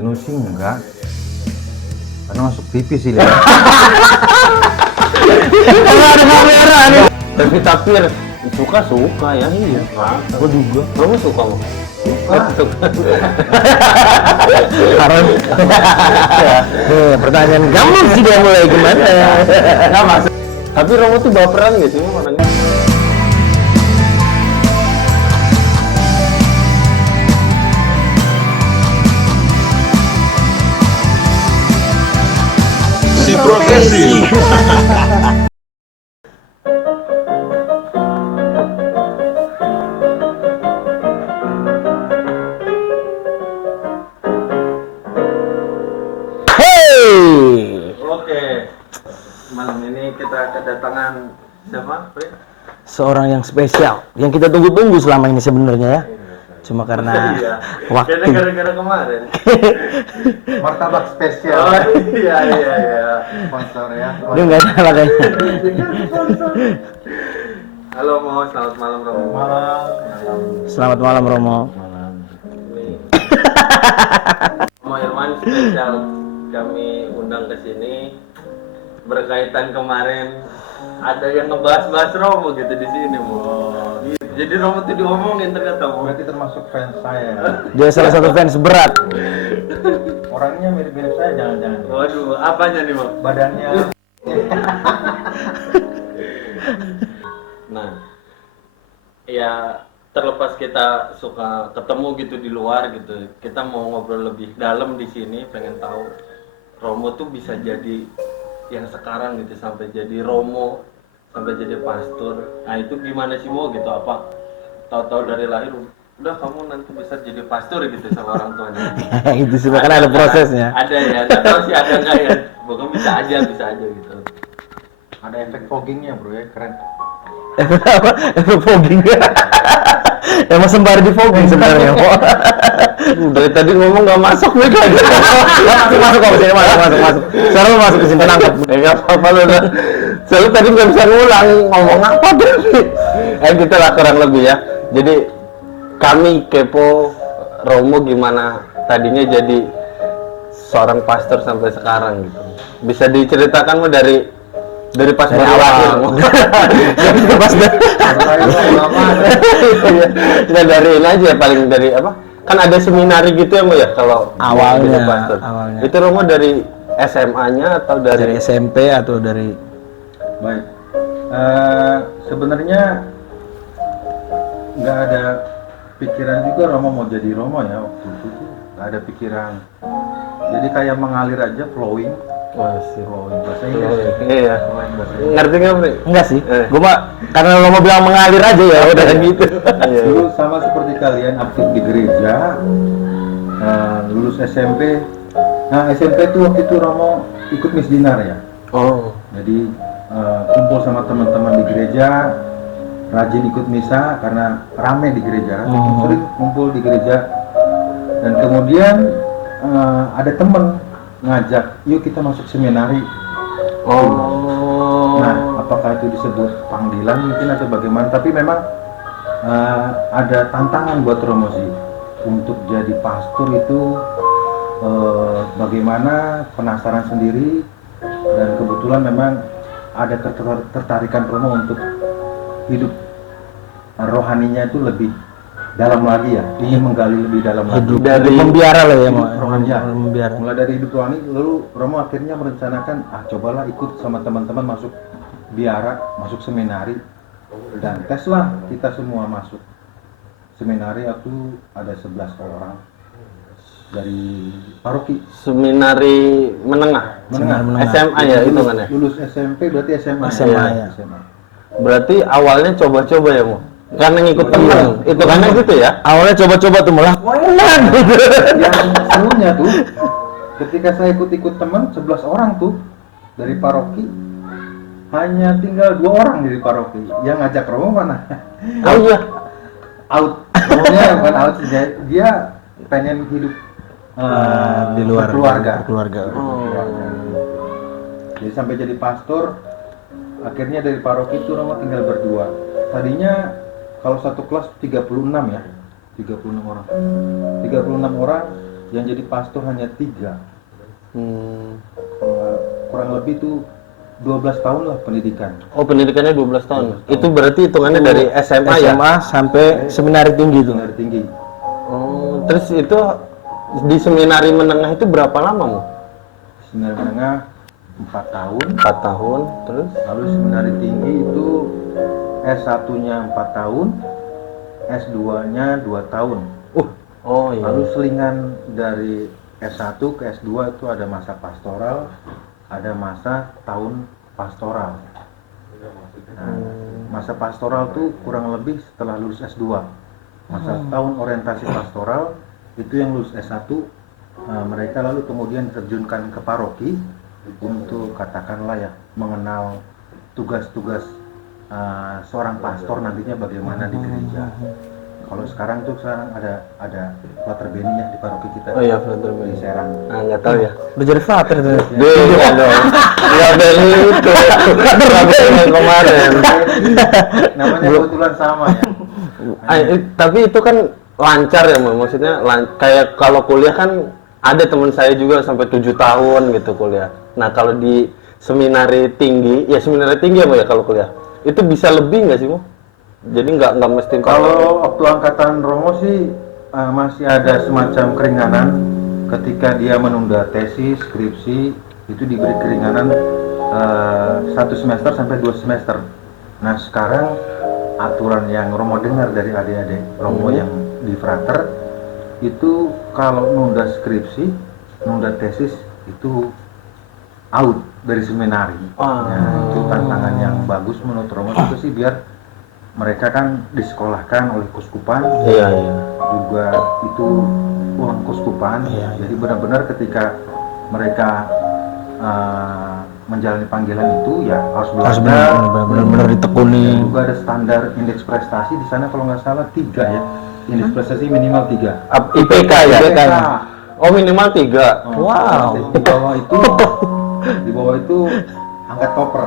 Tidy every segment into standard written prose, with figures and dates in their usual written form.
Nusi enggak, karena masuk TV sih dia. Kalau ada kamera nih. Tapi Tapir suka ya. Iya. Aku juga. Kamu suka mau? Suka. Karena pertanyaan kamu sudah mulai gimana? Nggak maksud. Tapi Romo tuh baperan nggak sih orangnya? Si profesi. Hey, Oke. Malam ini kita kedatangan siapa? seorang yang spesial, yang kita tunggu-tunggu selama ini sebenarnya ya. Cuma karena Iya. waktu. Karena gara-gara kemarin. Martabak spesial. Oh iya. Sponsor ya. Dia nggak salah kayaknya. Halo Mo, selamat malam Romo. Malam. Selamat malam Romo. Ini Mo Irwan spesial kami undang ke sini berkaitan kemarin ada yang ngebahas-bahas Romo gitu di sini Mo. Gitu. Jadi Romo tuh diomongin ternyata Mo. Berarti termasuk fans saya. Dia salah satu fans berat. Orangnya mirip-mirip saya, jangan-jangan. Waduh, apanya nih Mo? Badannya. Nah, ya terlepas kita suka ketemu gitu di luar gitu, kita mau ngobrol lebih dalam di sini, pengen tahu Romo tuh bisa jadi yang sekarang gitu sampai jadi Romo, sampai jadi pastor. Nah itu gimana sih Mo gitu? Apa tahu-tahu dari lahir udah kamu nanti bisa jadi pastor gitu sama orang tuanya? Itu sih kan ada prosesnya. Ada ya, nggak tahu sih ada nggak ya? Pokoknya bisa aja gitu. Ada efek foggingnya bro ya, keren. Efek fogging. Emang sembari di fogging sebenarnya. Dari tadi ngomong nggak masuk nih kan? Masuk kok sini, masuk. Sekarang masuk ke sini nangkep. Nggak apa-apa lu udah. Soalnya tadi nggak bisa ngulang ngomong apa tadi. Kita lah kurang lebih ya. Jadi kami kepo Romo gimana tadinya jadi seorang pastor sampai sekarang gitu. Bisa diceritakan Mo dari pas Dari baru awal. lahir, Mo. Pas Kita dari ini aja paling dari apa? Kan ada seminari gitu ya Mo ya kalau Awalnya, jadi pastor. awalnya. Itu Romo dari SMA-nya atau dari SMP atau dari Baik. Sebenarnya nggak ada pikiran juga Romo mau jadi Romo ya waktu itu tuh. Nggak ada pikiran. Jadi kayak mengalir aja, flowing. Masih Flowing bahasa Inggris. Iya. Flowing bahasa Inggris. Ngerti nggak, Bre? enggak sih? Eh. Gua mah karena lo mau bilang mengalir aja ya udah kan gitu. Iya. Dulu sama seperti kalian aktif di gereja, lulus SMP. Nah SMP tuh waktu itu Romo ikut Miss Dinar ya. Oh. Jadi kumpul sama teman-teman di gereja, rajin ikut misa karena rame di gereja, sering kumpul di gereja. Dan kemudian ada teman ngajak, yuk kita masuk seminari. Oh. Nah, apakah itu disebut panggilan mungkin atau bagaimana? Tapi memang ada tantangan buat Romo sih untuk jadi pastor itu. Bagaimana penasaran sendiri, dan kebetulan memang ada ketertarikan Romo untuk hidup rohaninya itu lebih dalam lagi ya, ingin menggali lebih dalam lagi. Hidup Dari membiara lah ya, Mo. Hidup rohaninya. Membiara. Mulai dari hidup rohani, lalu Romo akhirnya merencanakan, cobalah ikut sama teman-teman masuk biara, masuk seminari, dan tes lah kita semua masuk seminari. Aku ada 11 orang dari paroki seminari menengah. menengah. SMA ya hitungannya. Lulus SMP berarti SMA. SMA, ya. ya. SMA. Berarti awalnya coba-coba ya, Mo. Karena ngikut teman. Itu karena gitu ya. Awalnya coba-coba tuh malah enak gitu. Yang serunya tuh ketika saya ikut-ikut teman 11 orang tuh dari paroki, hanya tinggal 2 orang dari paroki. Yang ngajak Romo mana? Oh iya. Out. Romonya bukan out sih, dia pengen hidup Di luar keluarga. keluarga. Jadi sampai jadi pastor, akhirnya dari paroki itu Romo tinggal berdua. Tadinya kalau satu kelas 36 ya, 36 orang. 36 orang yang jadi pastor hanya 3. Kurang lebih itu 12 tahun lah pendidikan. Oh, pendidikannya 12 tahun. Itu berarti hitungannya dari SMA ya? SMA sampai seminari tinggi tuh. Seminari tinggi. Oh, terus itu di seminari menengah itu berapa lama, Mo? Seminari menengah 4 tahun. 4 tahun, terus? Lalu seminari tinggi itu S1-nya 4 tahun, S2-nya 2 tahun. Oh iya. Lalu selingan dari S1 ke S2 itu ada masa pastoral, ada masa tahun pastoral. Nah, masa pastoral tuh kurang lebih setelah lulus S2. Masa tahun orientasi pastoral itu yang lulus S1, mereka lalu kemudian diterjunkan ke paroki untuk katakanlah ya mengenal tugas-tugas seorang pastor nantinya bagaimana di gereja. Kalau sekarang ada Frater Beni ya di paroki kita. Oh iya, Frater Beni. Di Serang. Ah, nggak tahu ya. Udah jadi frater tuh. Iya dong. Ya Beni itu. Yang kemarin. Namanya kebetulan sama ya. Tapi itu kan lancar ya, Mo. Maksudnya kayak kalau kuliah kan ada teman saya juga sampai 7 tahun gitu kuliah. Nah, kalau di seminari tinggi ya Mo ya kalau kuliah. Itu bisa lebih nggak sih, Mo? Jadi nggak mesti Kalau waktu angkatan Romo sih masih ada semacam keringanan ketika dia menunda tesis, skripsi itu diberi keringanan 1 semester sampai 2 semester. Nah sekarang aturan yang Romo dengar dari adik-adik Romo yang di Frater itu kalau nunda skripsi, nunda tesis itu out dari seminari. Nah, itu tantangan yang bagus menurut Romo itu sih biar mereka kan disekolahkan oleh kuskupan, juga itu uang kuskupan, jadi benar-benar ketika mereka menjalani panggilan itu ya harus belajar, benar-benar ditekuni. Juga ada standar indeks prestasi di sana kalau nggak salah 3 ya, indeks prestasi minimal 3. IPK ya? Oh minimal 3. Wow. Di bawah itu angkat koper.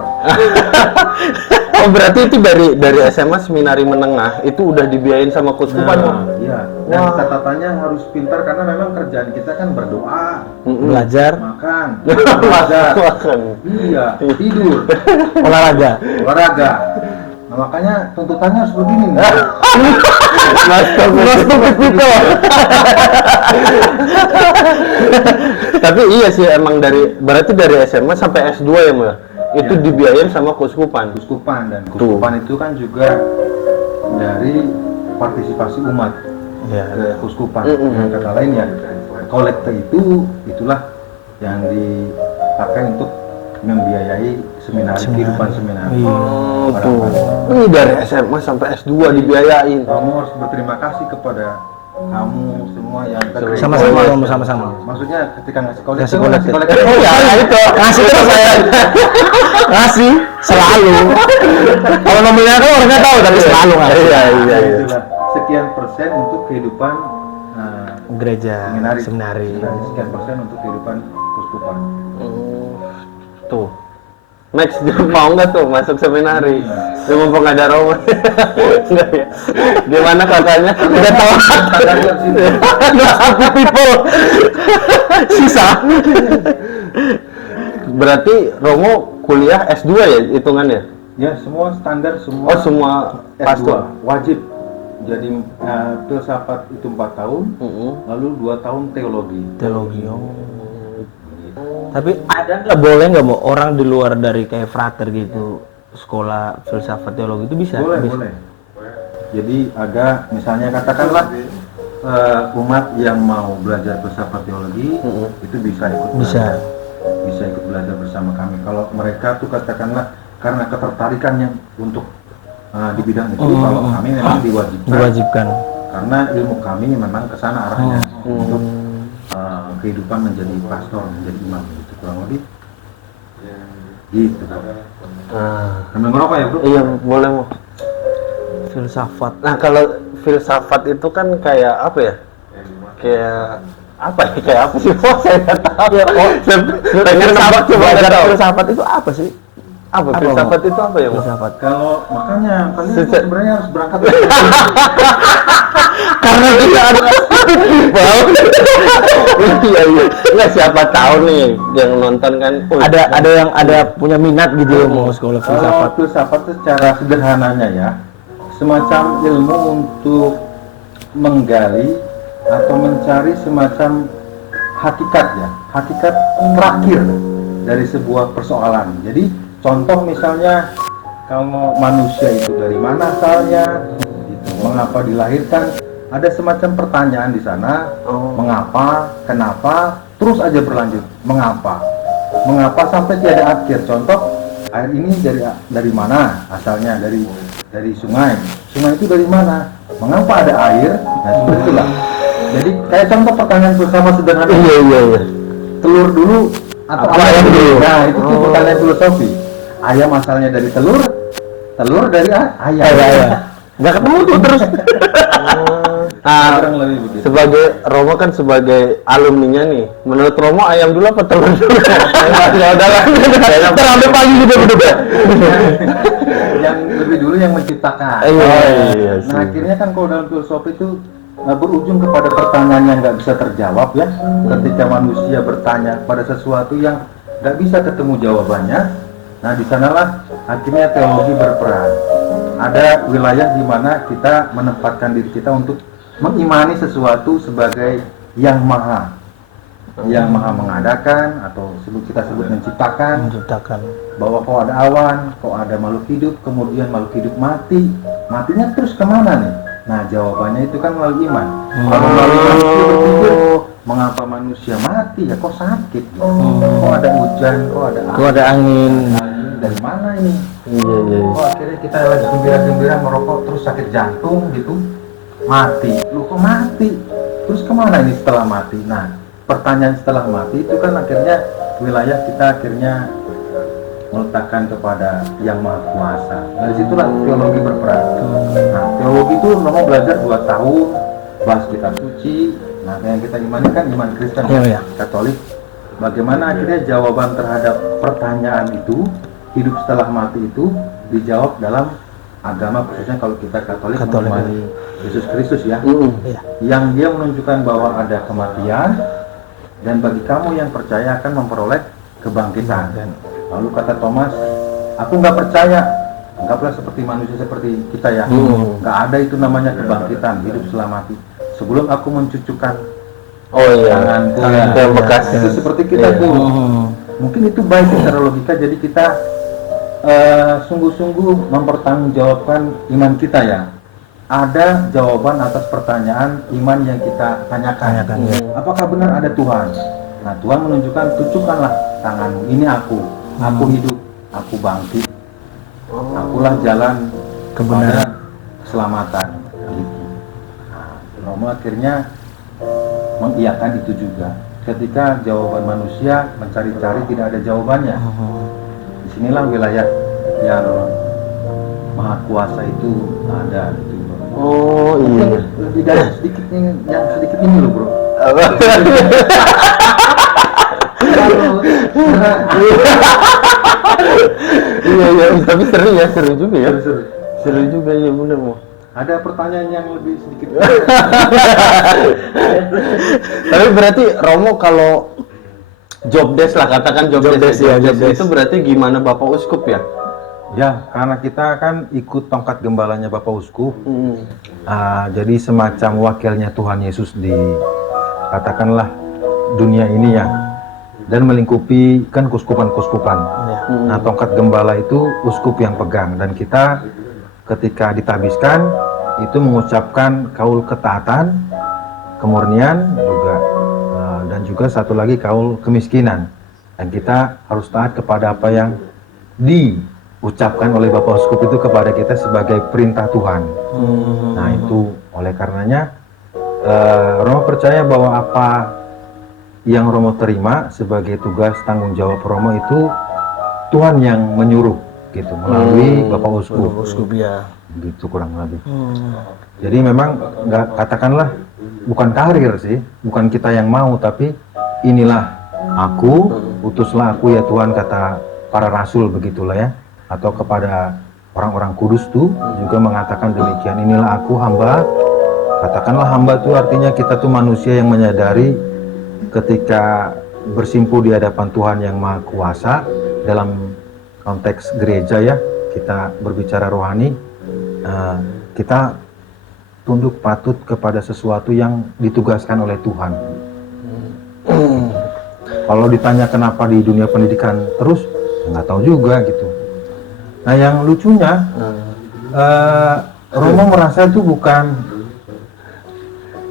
Oh berarti itu dari SMA seminari menengah itu udah dibiayain sama kuskupan. Iya. Dan catatannya harus pintar karena memang kerjaan kita kan berdoa, Belajar, makan, belajar, iya, tidur, olahraga. Nah, makanya tuntutannya harus begini nih. Tapi iya sih emang berarti dari SMA sampai S2 ya, Mo? Itu dibiayain sama kuskupan. Dan kuskupan itu kan juga dari partisipasi umat ke kuskupan. Dengan kata lain ya kolekte itulah yang dipakai untuk membiayai seminari, kehidupan seminari. Ini dari SMA sampai S2 dibiayain. Kamu harus berterima kasih kepada kamu semua yang Sama-sama. Maksudnya ketika ngasih kolekte. Oh ya, itu ngasih terus saya. Ngasih selalu. Kalau nominalnya kan orangnya tahu tapi selalu ngasih. Iya. Sekian persen untuk kehidupan gereja, seminari. Sekian persen untuk kehidupan kuskupan. Tuh. Max mau nggak tuh masuk seminari? Dia mumpung ada Romo. Enggak ya? Gimana kakaknya? Udah tahu happy people. Sisa. Berarti Romo kuliah S2 ya hitungannya? Ya, semua standar, semua. Oh, semua pastor. Wajib. Jadi filsafat itu 4 tahun, lalu 2 tahun teologi. Tapi ada nggak boleh nggak mau orang di luar dari kayak frater gitu sekolah filsafat teologi itu bisa? Boleh. Jadi ada misalnya katakanlah umat yang mau belajar filsafat teologi itu bisa ikut ikut belajar bersama kami. Kalau mereka tuh katakanlah karena ketertarikannya untuk di bidang itu, kalau kami memang diwajibkan karena ilmu kami memang ke sana arahnya untuk kehidupan menjadi pastor, menjadi imam gitu kurang lebih gitu. Sambil ngerokok ya, Bro? Iya, boleh, Mo. Filsafat. Nah, kalau filsafat itu kan kayak apa ya? Kayak apa sih? Oh, saya nggak tahu. Ya, pengen nambah coba nggak tahu. Filsafat itu apa sih? Apa filsafat itu apa ya, Mo? Filsafat. Kalau makanya kalian sebenarnya harus berangkat Karena kita ada Wow. Iya iya. Nggak, siapa tahu nih yang nonton kan. Ada yang punya minat gitu mau sekolah Kalau filsafat. filsafat itu secara sederhananya ya, semacam ilmu untuk menggali atau mencari semacam hakikat ya, hakikat terakhir dari sebuah persoalan. Jadi contoh misalnya kalau manusia itu dari mana asalnya, gitu, mengapa dilahirkan, ada semacam pertanyaan di sana, mengapa, kenapa, terus aja berlanjut, mengapa sampai tiada akhir. Contoh, air ini dari mana asalnya, dari sungai itu dari mana, mengapa ada air, nah seperti itulah. Jadi kayak contoh pertanyaan filsafat sederhana. Iya. Telur dulu atau Apa ayam ayam dulu? dulu? Nah itu tuh pertanyaan filosofi. Ayam asalnya dari telur dari ayam. Iya. Nggak ketemu tuh terus. Nah, Kurang lebih begitu. sebagai Romo kan sebagai alumninya nih. Menurut Romo ayam dulu apa telur dulu? Ya udahlah. Sampai pagi gitu berdua. Yang lebih dulu yang menciptakan. Iya sih. Nah akhirnya kan kalau dalam filosofi itu berujung kepada pertanyaan yang nggak bisa terjawab ya. Ketika manusia bertanya pada sesuatu yang nggak bisa ketemu jawabannya, nah di sanalah akhirnya teologi berperan. Ada wilayah di mana kita menempatkan diri kita untuk mengimani sesuatu sebagai yang maha mengadakan, atau kita sebut menciptakan, bahwa kok ada awan, kok ada makhluk hidup, kemudian makhluk hidup matinya terus kemana nih? Nah jawabannya itu kan melalui iman. Kalau melalui manusia berpikir, mengapa manusia mati ya, kok sakit, kok ada hujan, kok ada angin. dari mana ini? Iya. Kok akhirnya kita lagi gembira-gembira merokok terus sakit jantung gitu, mati. Lu kok mati? Terus kemana ini setelah mati? Nah pertanyaan setelah mati itu kan akhirnya wilayah kita akhirnya meletakkan kepada yang maha kuasa. Dari situlah teologi berperan. Nah teologi itu Romo belajar 2 tahun, bahas kitab suci. Nah yang kita imani kan iman Kristen, Iya. Katolik. Bagaimana akhirnya jawaban terhadap pertanyaan itu, hidup setelah mati itu dijawab dalam agama, khususnya kalau kita Katolik mengimani Yesus Kristus ya. Iya. Yang dia menunjukkan bahwa ada kematian, dan bagi kamu yang percaya akan memperoleh kebangkitan. Lalu kata Thomas, aku nggak percaya, anggaplah seperti manusia seperti kita ya, nggak ada itu namanya kebangkitan, hidup setelah mati. Sebelum aku mencucukkan tanganku yang bekas itu seperti kita tuh. Mungkin itu baik secara logika, jadi kita sungguh-sungguh mempertanggungjawabkan iman kita ya. Ada jawaban atas pertanyaan iman yang kita tanyakan. Apakah benar ada Tuhan? Nah Tuhan menunjukkan, tunjukkanlah tanganmu, ini aku hidup, aku bangkit, akulah jalan kepada keselamatan. Gitu. Nah, Romo akhirnya mengiyakan itu juga. Ketika jawaban manusia mencari-cari tidak ada jawabannya. Disinilah wilayah yang maha kuasa itu ada gitu. Oh iya. Lebih dari sedikit ini, yang sedikit ini loh bro. Iya, tapi seru juga ya. Seru. Seru juga ya, bener Mo. Ada pertanyaan yang lebih sedikit. Tapi berarti Romo kalau job desk lah, katakan job desk itu berarti gimana Bapak Uskup ya? Ya, karena kita kan ikut tongkat gembalanya Bapak Uskup. Jadi semacam wakilnya Tuhan Yesus di, katakanlah, dunia ini ya. Dan melingkupi kan kuskupan-kuskupan. Nah, tongkat gembala itu uskup yang pegang, dan kita ketika ditabiskan itu mengucapkan kaul ketaatan, kemurnian juga, dan juga satu lagi kaul kemiskinan. Dan kita harus taat kepada apa yang diucapkan oleh Bapak Uskup itu kepada kita sebagai perintah Tuhan. Nah itu oleh karenanya Romo percaya bahwa apa yang Romo terima sebagai tugas tanggung jawab Romo itu Tuhan yang menyuruh gitu melalui Bapak Uskup ya. gitu kurang lebih. Jadi memang nggak, katakanlah bukan karir sih, bukan kita yang mau, tapi inilah aku, utuslah aku ya Tuhan, kata para rasul begitulah ya, atau kepada orang-orang kudus tuh juga mengatakan demikian, inilah aku hamba, Katakanlah hamba itu artinya kita tuh manusia yang menyadari ketika bersimpu di hadapan Tuhan yang Maha Kuasa, dalam konteks gereja ya, kita berbicara rohani, kita tunduk patut kepada sesuatu yang ditugaskan oleh Tuhan. Kalau ditanya kenapa di dunia pendidikan terus, nggak tahu juga gitu. Nah yang lucunya, Romo merasa itu bukan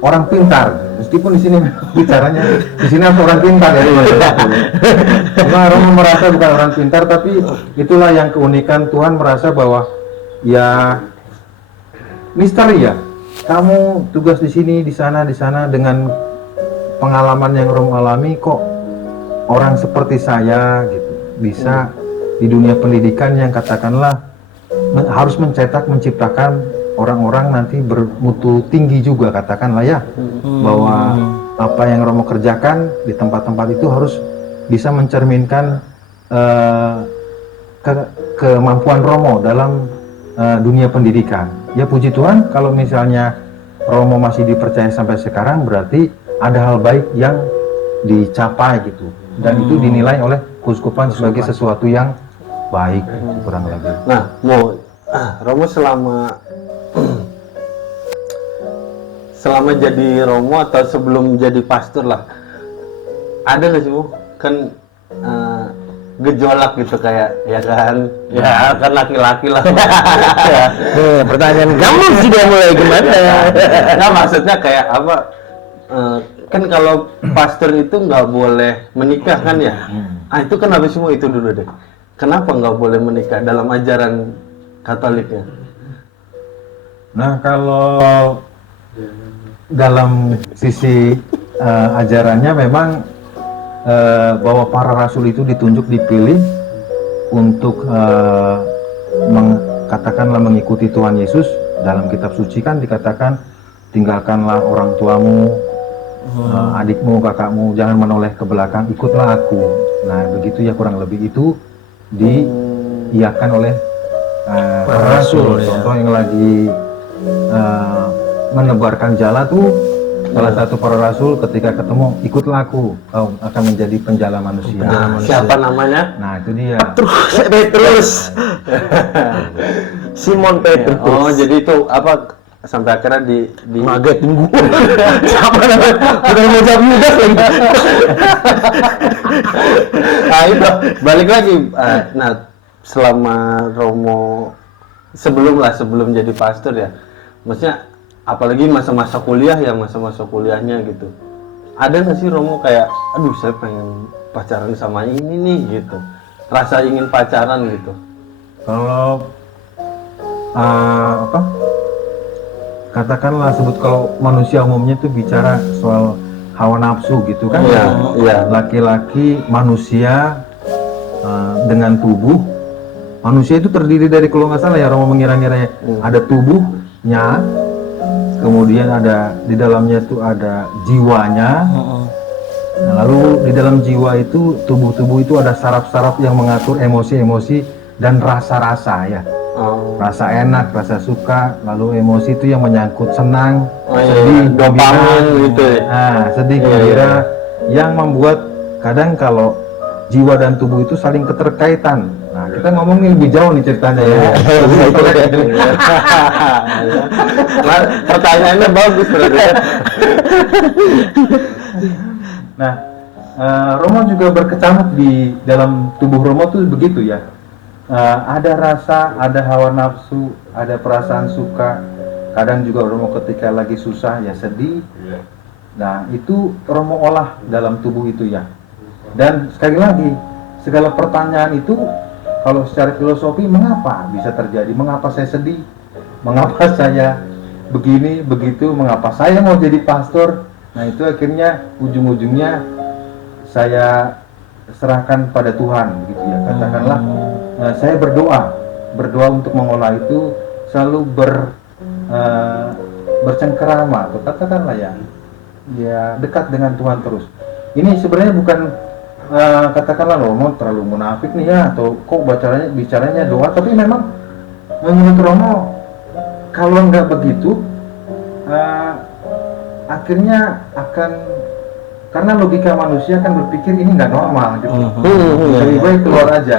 orang pintar, meskipun di sini bicaranya di sini harus orang pintar ya. Karena Romo merasa bukan orang pintar, tapi itulah yang keunikan Tuhan, merasa bahwa ya misteri ya. Kamu tugas di sini, di sana dengan pengalaman yang Romo alami, kok orang seperti saya gitu bisa di dunia pendidikan yang katakanlah harus mencetak, menciptakan orang-orang nanti bermutu tinggi juga, katakanlah ya, bahwa apa yang Romo kerjakan di tempat-tempat itu harus bisa mencerminkan kemampuan Romo dalam dunia pendidikan. Ya puji Tuhan, kalau misalnya Romo masih dipercaya sampai sekarang, berarti ada hal baik yang dicapai gitu, dan itu dinilai oleh keuskupan sebagai sesuatu yang baik, kurang lebih. Nah, Romo selama jadi Romo atau sebelum jadi pastor lah, ada nggak sih Bu? Kan gejolak gitu kayak, ya kan laki-laki lah. Pertanyaan kamu sudah mulai gimana? Nah, maksudnya kayak apa? Kan kalau pastor itu nggak boleh menikah kan ya? Itu kenapa semua itu dulu deh? Kenapa nggak boleh menikah dalam ajaran Katoliknya? Nah kalau dalam sisi ajarannya memang bahwa para rasul itu ditunjuk, dipilih untuk katakanlah mengikuti Tuhan Yesus. Dalam kitab suci kan dikatakan, tinggalkanlah orang tuamu, adikmu, kakakmu, jangan menoleh ke belakang, ikutlah aku. Nah begitu ya, kurang lebih itu diiyakan oleh para rasul. Contoh yang lagi menebarkan jala tuh salah satu para rasul, ketika ketemu, ikutlah aku, kau akan menjadi penjala manusia. Siapa namanya? Nah itu dia. Petrus. Simon Petrus. Oh, jadi itu apa, sampai akhirnya di Maget tunggu. Siapa namanya? Udah mau jawab Yudas lagi. Nah itu balik lagi. Nah selama Romo sebelum jadi pastor ya, maksudnya apalagi masa-masa kuliah ya, masa-masa kuliahnya gitu, ada nggak sih Romo kayak, aduh saya pengen pacaran sama ini nih gitu, rasa ingin pacaran gitu? Kalau katakanlah sebut, kalau manusia umumnya tuh bicara soal hawa nafsu gitu kan. Iya. Laki-laki manusia dengan tubuh. Manusia itu terdiri dari, kalau nggak salah ya Romo mengira-ngira, ada tubuhnya, kemudian ada di dalamnya itu ada jiwanya. Nah, lalu di dalam jiwa itu, tubuh itu ada saraf-saraf yang mengatur emosi-emosi dan rasa-rasa ya. Rasa enak, rasa suka, lalu emosi itu yang menyangkut senang, sedih, dopamin gitu ya. Nah, sedih, gembira, yang membuat kadang kalau jiwa dan tubuh itu saling keterkaitan. Nah, kita ngomongin lebih jauh nih ceritanya ya. Nah, pertanyaannya bagus berarti. Nah, Romo juga berkecamuk di dalam tubuh Romo tuh begitu ya. Ada rasa, ada hawa nafsu, ada perasaan suka. Kadang juga Romo ketika lagi susah ya sedih. Nah, itu Romo olah dalam tubuh itu ya. Dan sekali lagi, segala pertanyaan itu kalau secara filosofi, mengapa bisa terjadi? Mengapa saya sedih? Mengapa saya begini, begitu? Mengapa saya mau jadi pastor? Nah itu akhirnya ujung-ujungnya saya serahkan pada Tuhan, gitu ya. Katakanlah, saya berdoa untuk mengolah itu, selalu bercengkerama, atau katakanlah ya dekat dengan Tuhan terus. Ini sebenarnya bukan katakanlah Romo terlalu munafik nih ya, atau kok bicaranya doa, tapi memang menurut Romo kalau nggak begitu akhirnya akan, karena logika manusia kan berpikir ini nggak normal gitu. Lebih baik keluar aja.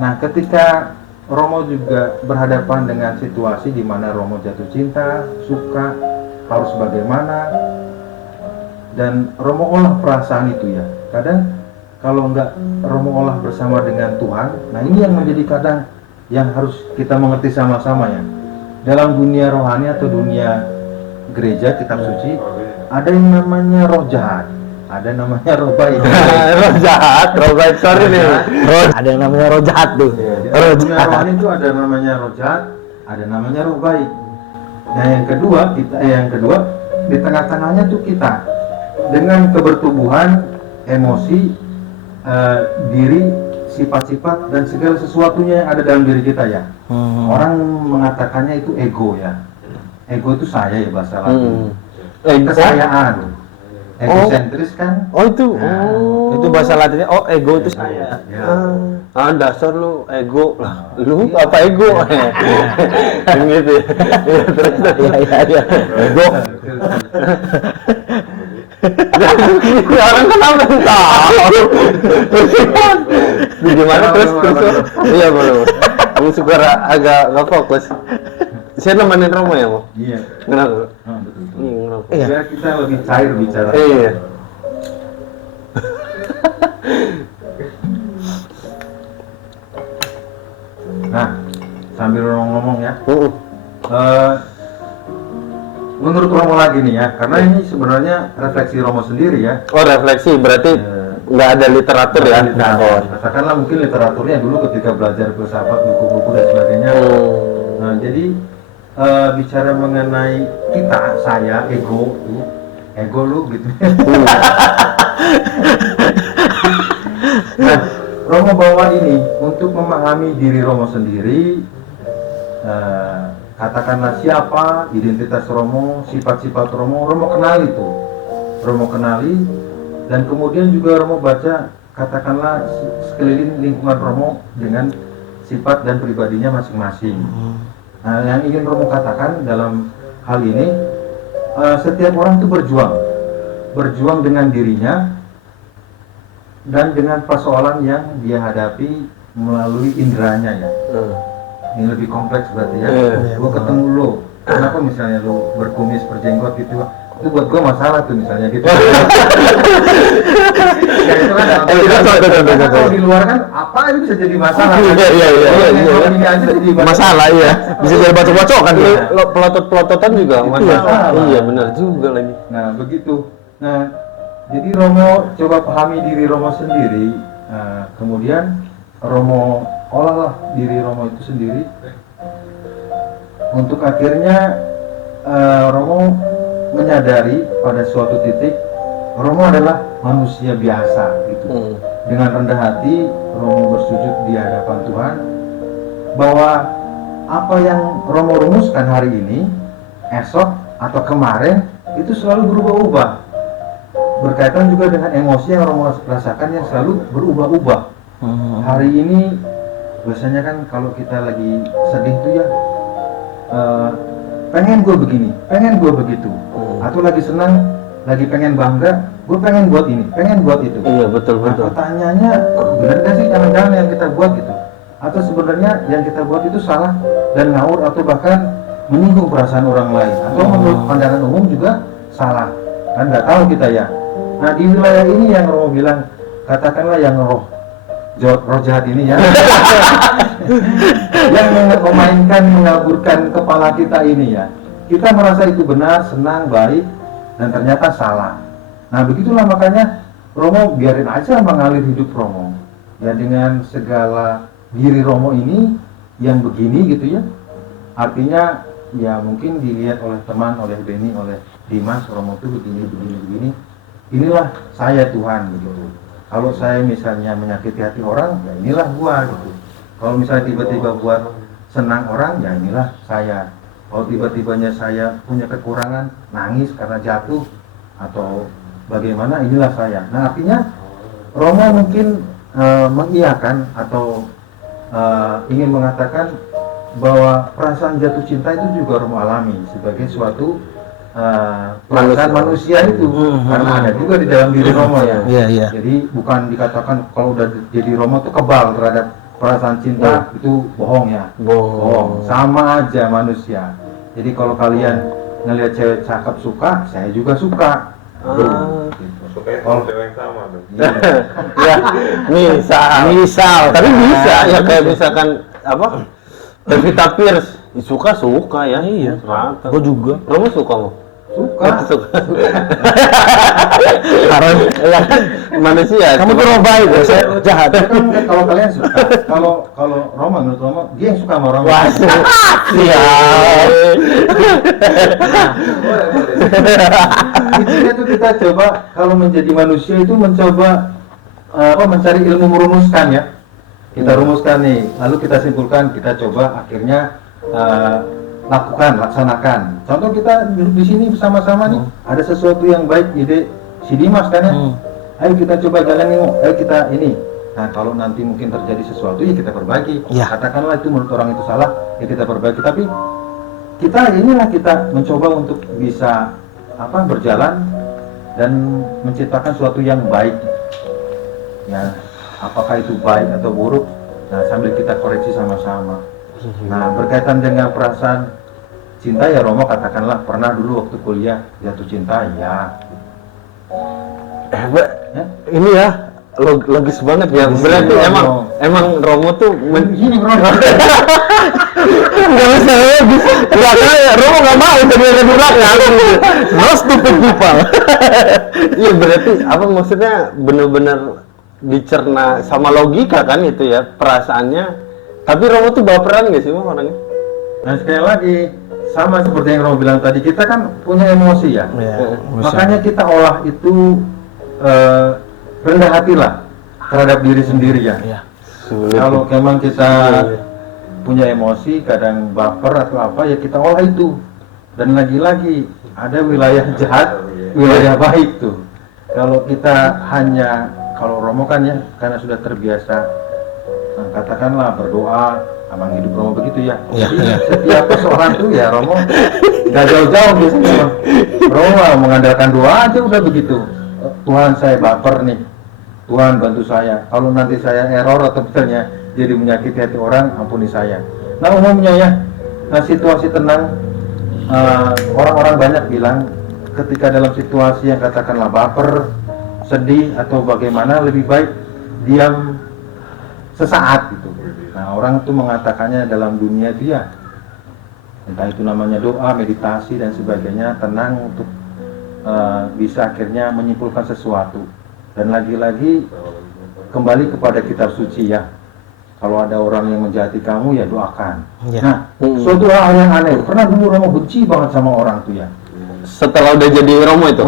Nah, ketika Romo juga berhadapan dengan situasi di mana Romo jatuh cinta, suka, harus bagaimana, dan Romo olah perasaan itu ya. Kadang kalau nggak Romo olah bersama dengan Tuhan, nah ini yang menjadi kadang yang harus kita mengerti sama-sama ya. Dalam dunia rohani atau dunia gereja, kitab suci, ada yang namanya roh jahat, ada namanya roh baik. Roh jahat, roh baik, sorry nih. Ada yang namanya roh jahat tuh. Di Roh dalam dunia jahat. rohani itu ada namanya roh jahat, ada namanya roh baik. Nah yang kedua di tengah-tengahnya tuh kita dengan kebertumbuhan emosi, diri, sifat-sifat dan segala sesuatunya yang ada dalam diri kita ya. Orang mengatakannya itu ego ya. Ego itu saya ya bahasa Latin. Kesayaan. Egosentris kan? Oh itu, Nah, itu bahasa Latinnya. Oh ego itu saya. Ya. Dasar lu ego lah. Lu apa ego? Yang gitu. Ya, terus. Iya. Ego. Orang kan apa yang tahu? Gimana terus? Iya belum. Aku suka agak nggak fokus. Saya nemenin Romo ya, Mo? Iya. Kenapa? Betul. Ngerokok. Iya. Biar kita lebih cair bicara. Iya. Nah, sambil ngomong ya. Menurut Romo lagi nih ya, karena ini sebenarnya refleksi Romo sendiri ya. Oh refleksi berarti nggak ada literatur ya? Nah, katakanlah mungkin literaturnya dulu ketika belajar filsafat, buku-buku dan sebagainya. Nah, jadi bicara mengenai kita, saya, ego lu gitu. Nah, Romo bawa ini untuk memahami diri Romo sendiri. Katakanlah siapa, identitas Romo, sifat-sifat Romo kenali tuh. Romo kenali, dan kemudian juga Romo baca, katakanlah sekeliling lingkungan Romo dengan sifat dan pribadinya masing-masing. Nah, yang ingin Romo katakan dalam hal ini, setiap orang itu berjuang dengan dirinya dan dengan persoalan yang dia hadapi melalui inderanya ya. Ini lebih kompleks berarti ya. Gue ketemu lo, kenapa misalnya lo berkumis, berjenggot gitu, itu buat gue masalah tuh misalnya gitu. Ya itu kan karena kalau di luar kan apa itu bisa jadi masalah. Iya. Ini aja jadi Masalah ya. Bisa jadi bacok-bacokan ya. Pelotot-pelototan juga masalah. Iya benar juga lagi. Nah begitu. Nah jadi Romo coba pahami diri Romo sendiri. Kemudian Romo olahlah diri Romo itu sendiri untuk akhirnya Romo menyadari pada suatu titik Romo adalah manusia biasa gitu. Dengan rendah hati Romo bersujud di hadapan Tuhan bahwa apa yang Romo rumuskan hari ini, esok atau kemarin itu selalu berubah-ubah. Berkaitan juga dengan emosi yang Romo rasakan yang selalu berubah-ubah. Hari ini biasanya kan kalau kita lagi sedih tuh ya, pengen gue begini, pengen gue begitu, atau lagi senang, lagi pengen bangga, gue pengen buat ini, pengen buat itu. Iya betul. Nah, pertanyaannya benar gak sih jangan-jangan yang kita buat gitu, atau sebenarnya yang kita buat itu salah dan ngawur atau bahkan menyinggung perasaan orang lain, atau menurut pandangan umum juga salah, kan nggak tahu kita ya. Nah di wilayah ini yang Romo bilang, katakanlah yang roh jahat ini ya, yang memainkan, mengaburkan kepala kita ini ya, kita merasa itu benar, senang, baik, dan ternyata salah. Nah begitulah makanya Romo biarin aja mengalir hidup Romo ya, dengan segala diri Romo ini yang begini gitu ya. Artinya ya mungkin dilihat oleh teman, oleh Beni, oleh Dimas, Romo itu begini. Inilah saya Tuhan begitu. Kalau saya misalnya menyakiti hati orang, ya inilah gua gitu. Kalau misalnya tiba-tiba buat senang orang, ya inilah saya. Kalau tiba-tibanya saya punya kekurangan, nangis karena jatuh atau bagaimana, inilah saya. Nah artinya Romo mungkin mengiyakan atau ingin mengatakan bahwa perasaan jatuh cinta itu juga Romo alami sebagai suatu perasaan manusia itu, karena ada juga di dalam diri Romo ya. Iya, iya. Jadi bukan dikatakan kalau udah jadi Romo itu kebal terhadap perasaan cinta, itu bohong ya. Bohong. Sama aja manusia. Jadi kalau kalian ngelihat cewek cakep suka, saya juga suka. Gitu. Sukanya sama cewek yang sama tuh. Iya. Ya, misal, tapi bisa ya kayak misalkan apa? Pevita Pierce suka ya. Iya. Rata. Gua juga. Kamu suka mau? Suka. Suka. Karena Ya kan manusia. kamu tuh orang baik, ya, saya jahat. Kan kalau kalian suka, kalau Roma menurut Roma dia yang suka sama Roma. Wah, siap. Intinya tuh kita coba kalau menjadi manusia itu mencoba mencari ilmu merumuskan ya. Kita rumuskan nih, lalu kita simpulkan, kita coba akhirnya laksanakan. Contoh kita duduk di sini bersama-sama nih, ada sesuatu yang baik ide si Dimas kan ya. Ayo kita coba jalan nih, ayo kita ini. Nah kalau nanti mungkin terjadi sesuatu ya kita perbaiki. Ya. Katakanlah itu menurut orang itu salah, ya kita perbaiki. Tapi kita mencoba untuk bisa berjalan dan menciptakan sesuatu yang baik. Ya, apakah itu baik atau buruk? Nah sambil kita koreksi sama-sama. Nah berkaitan dengan perasaan cinta ya Romo katakanlah pernah dulu waktu kuliah jatuh cinta ya. Ya? Ini ya logis banget ya. Logis Berarti ya, emang Romo tuh Gini bro. nggak bisa logis. Karena Romo nggak mau jadi yang di belakang. No stupid people. Iya berarti apa maksudnya bener-bener dicerna sama logika kan itu ya perasaannya. Tapi Romo tuh baperan nggak sih Bang orangnya? Nah sekali lagi sama seperti yang Romo bilang tadi, kita kan punya emosi ya. Iya. Makanya kita olah itu rendah hati lah terhadap diri sendiri ya. Iya. Sulit. Kalau memang kita punya emosi, kadang baper atau apa ya kita olah itu. Dan lagi-lagi ada wilayah jahat, wilayah baik tuh. Kalau kita hanya, kalau Romo kan ya karena sudah terbiasa, katakanlah berdoa, abang hidup Romo begitu ya. Iya, Jadi iya. setiap persoalan tuh ya Romo nggak jauh-jauh biasanya. Romo mengandalkan doa aja udah begitu. Tuhan saya baper nih, Tuhan bantu saya. Kalau nanti saya error atau misalnya jadi menyakiti hati orang, ampuni saya. Nah umumnya ya, situasi tenang, orang-orang banyak bilang ketika dalam situasi yang katakanlah baper, sedih atau bagaimana lebih baik diam sesaat gitu. Nah orang itu mengatakannya dalam dunia dia, entah itu namanya doa, meditasi dan sebagainya, tenang untuk bisa akhirnya menyimpulkan sesuatu. Dan lagi-lagi kembali kepada kitab suci ya. Kalau ada orang yang menjahati kamu ya doakan. Ya. Nah, suatu hal yang aneh. Pernah dulu Romo benci banget sama orang tuh ya. Setelah udah jadi Romo itu?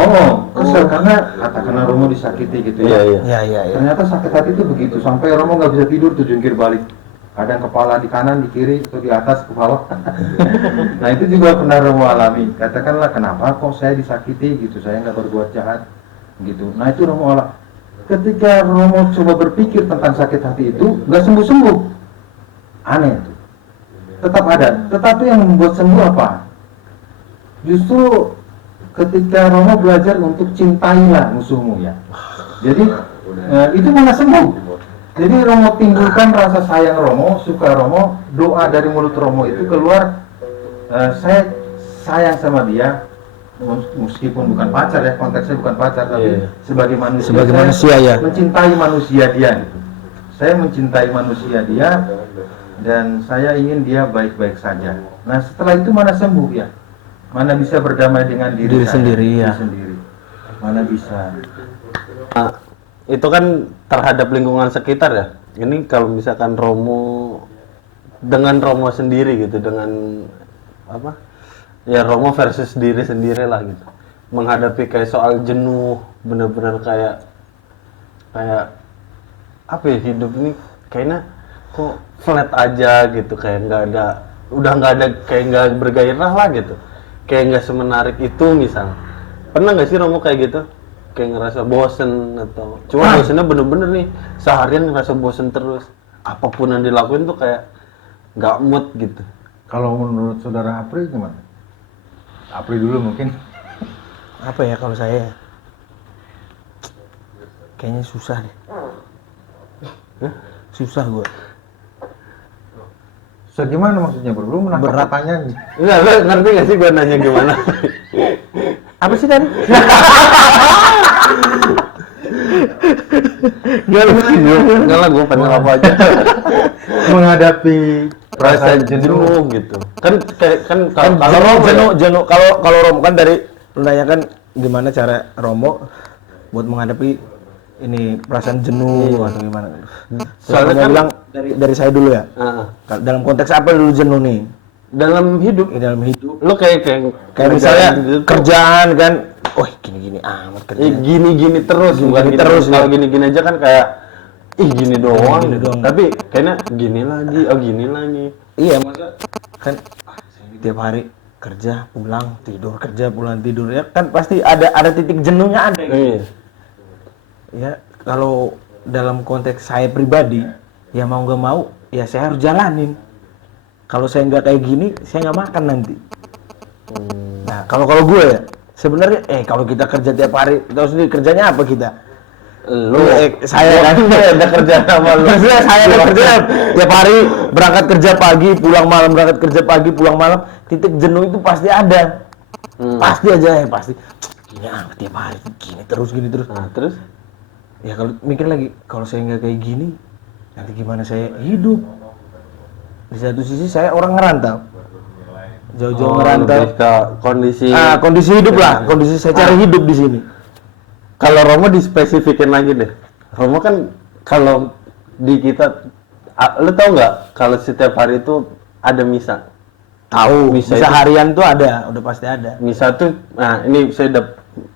Kesel karena katakanlah Romo disakiti gitu ya. Iya. Iya, iya, iya. Ternyata sakit hati itu begitu sampai Romo nggak bisa tidur tuh jungkir balik. Kadang kepala di kanan, di kiri, atau di atas kepala. Nah itu juga pernah Romo alami. Katakanlah kenapa kok saya disakiti gitu, saya nggak berbuat jahat gitu. Nah itu Romo alami. Ketika Romo coba berpikir tentang sakit hati itu, nggak sembuh-sembuh. Aneh itu. Tetap ada. Tetapi yang membuat sembuh apa? Justru ketika Romo belajar untuk cintailah musuhmu ya. Jadi itu malah sembuh. Jadi Romo timbulkan rasa sayang Romo, suka Romo, doa dari mulut Romo itu keluar, saya sayang sama dia, meskipun bukan pacar ya, konteksnya bukan pacar, tapi sebagai manusia. Sebagai saya manusia ya. mencintai manusia dia. Gitu. Saya mencintai manusia dia dan saya ingin dia baik-baik saja. Nah setelah itu mana sembuh ya? Mana bisa berdamai dengan diri saya, sendiri ya. diri sendiri. Mana bisa? Nah, itu kan terhadap lingkungan sekitar ya. Ini kalau misalkan Romo dengan Romo sendiri gitu, dengan apa? Ya Romo versus diri sendiri lah gitu. Menghadapi kayak soal jenuh, bener-bener kayak apa ya, hidup ini kayaknya kok flat aja gitu, kayak udah nggak ada kayak nggak bergairah lah gitu, kayak nggak semenarik itu misal. Pernah nggak sih Romo kayak gitu? Kayak ngerasa bosen atau cuma bosennya bener-bener nih seharian ngerasa bosen terus, apapun yang dilakuin tuh kayak nggak mood gitu. Kalau menurut saudara Apri gimana? Apri dulu mungkin. Apa ya kalau saya? Kayaknya susah deh. Susah gue. So gimana maksudnya bro? Lu menangkap Berat. pertanyaan? Enggak, lo ngerti gak sih gue nanya gimana? Apa sih tadi? Enggak lah, gue pengen apa aja. Menghadapi Perasaan perasaan jenuh gitu. Kan kalau Kalau Romo ya, jenuh kalau Romo kan dari lu nanya kan gimana cara Romo buat menghadapi ini perasaan jenuh atau gimana? Soalnya Romo kan bilang dari saya dulu ya. ah, Dalam konteks apa dulu jenuh nih? dalam hidup Dalam hidup. lo kayak Misalnya gitu tuh, kerjaan kan, gini-gini amat kerja. gini-gini terus, bukan Gini gini terus, kalau ya. gini-gini aja kan kayak gini doang, Gini doang. tapi kayaknya gini lagi, gini lagi. Iya, masa kan tiap hari kerja pulang tidur kerja pulang tidur ya kan pasti ada titik jenuhnya ada. Iya. Ya kalau dalam konteks saya pribadi ya mau nggak mau ya saya harus jalanin. Kalau saya nggak kayak gini saya nggak makan nanti. Nah kalau gue ya sebenarnya kalau kita kerja tiap hari tahu sendiri kerjanya apa kita? Lo Saya kan ada kerja sama lo. maksudnya saya kan kerja tiap hari berangkat kerja pagi pulang malam berangkat kerja pagi pulang malam titik jenuh itu pasti ada. Pasti aja pasti gini tiap hari gini terus Nah, terus ya kalau mikir lagi kalau saya nggak kayak gini nanti gimana saya hidup. Di satu sisi saya orang ngerantau jauh-jauh ngerantau lebih ke kondisi. kondisi hidup lah kondisi saya cari hidup di sini. Kalau Romo dispesifikin lagi deh. Romo kan kalau di kita, lo tau nggak kalau setiap hari itu ada misa? Tahu Misa bisa itu- harian tuh ada udah pasti ada. Misa tuh, nah ini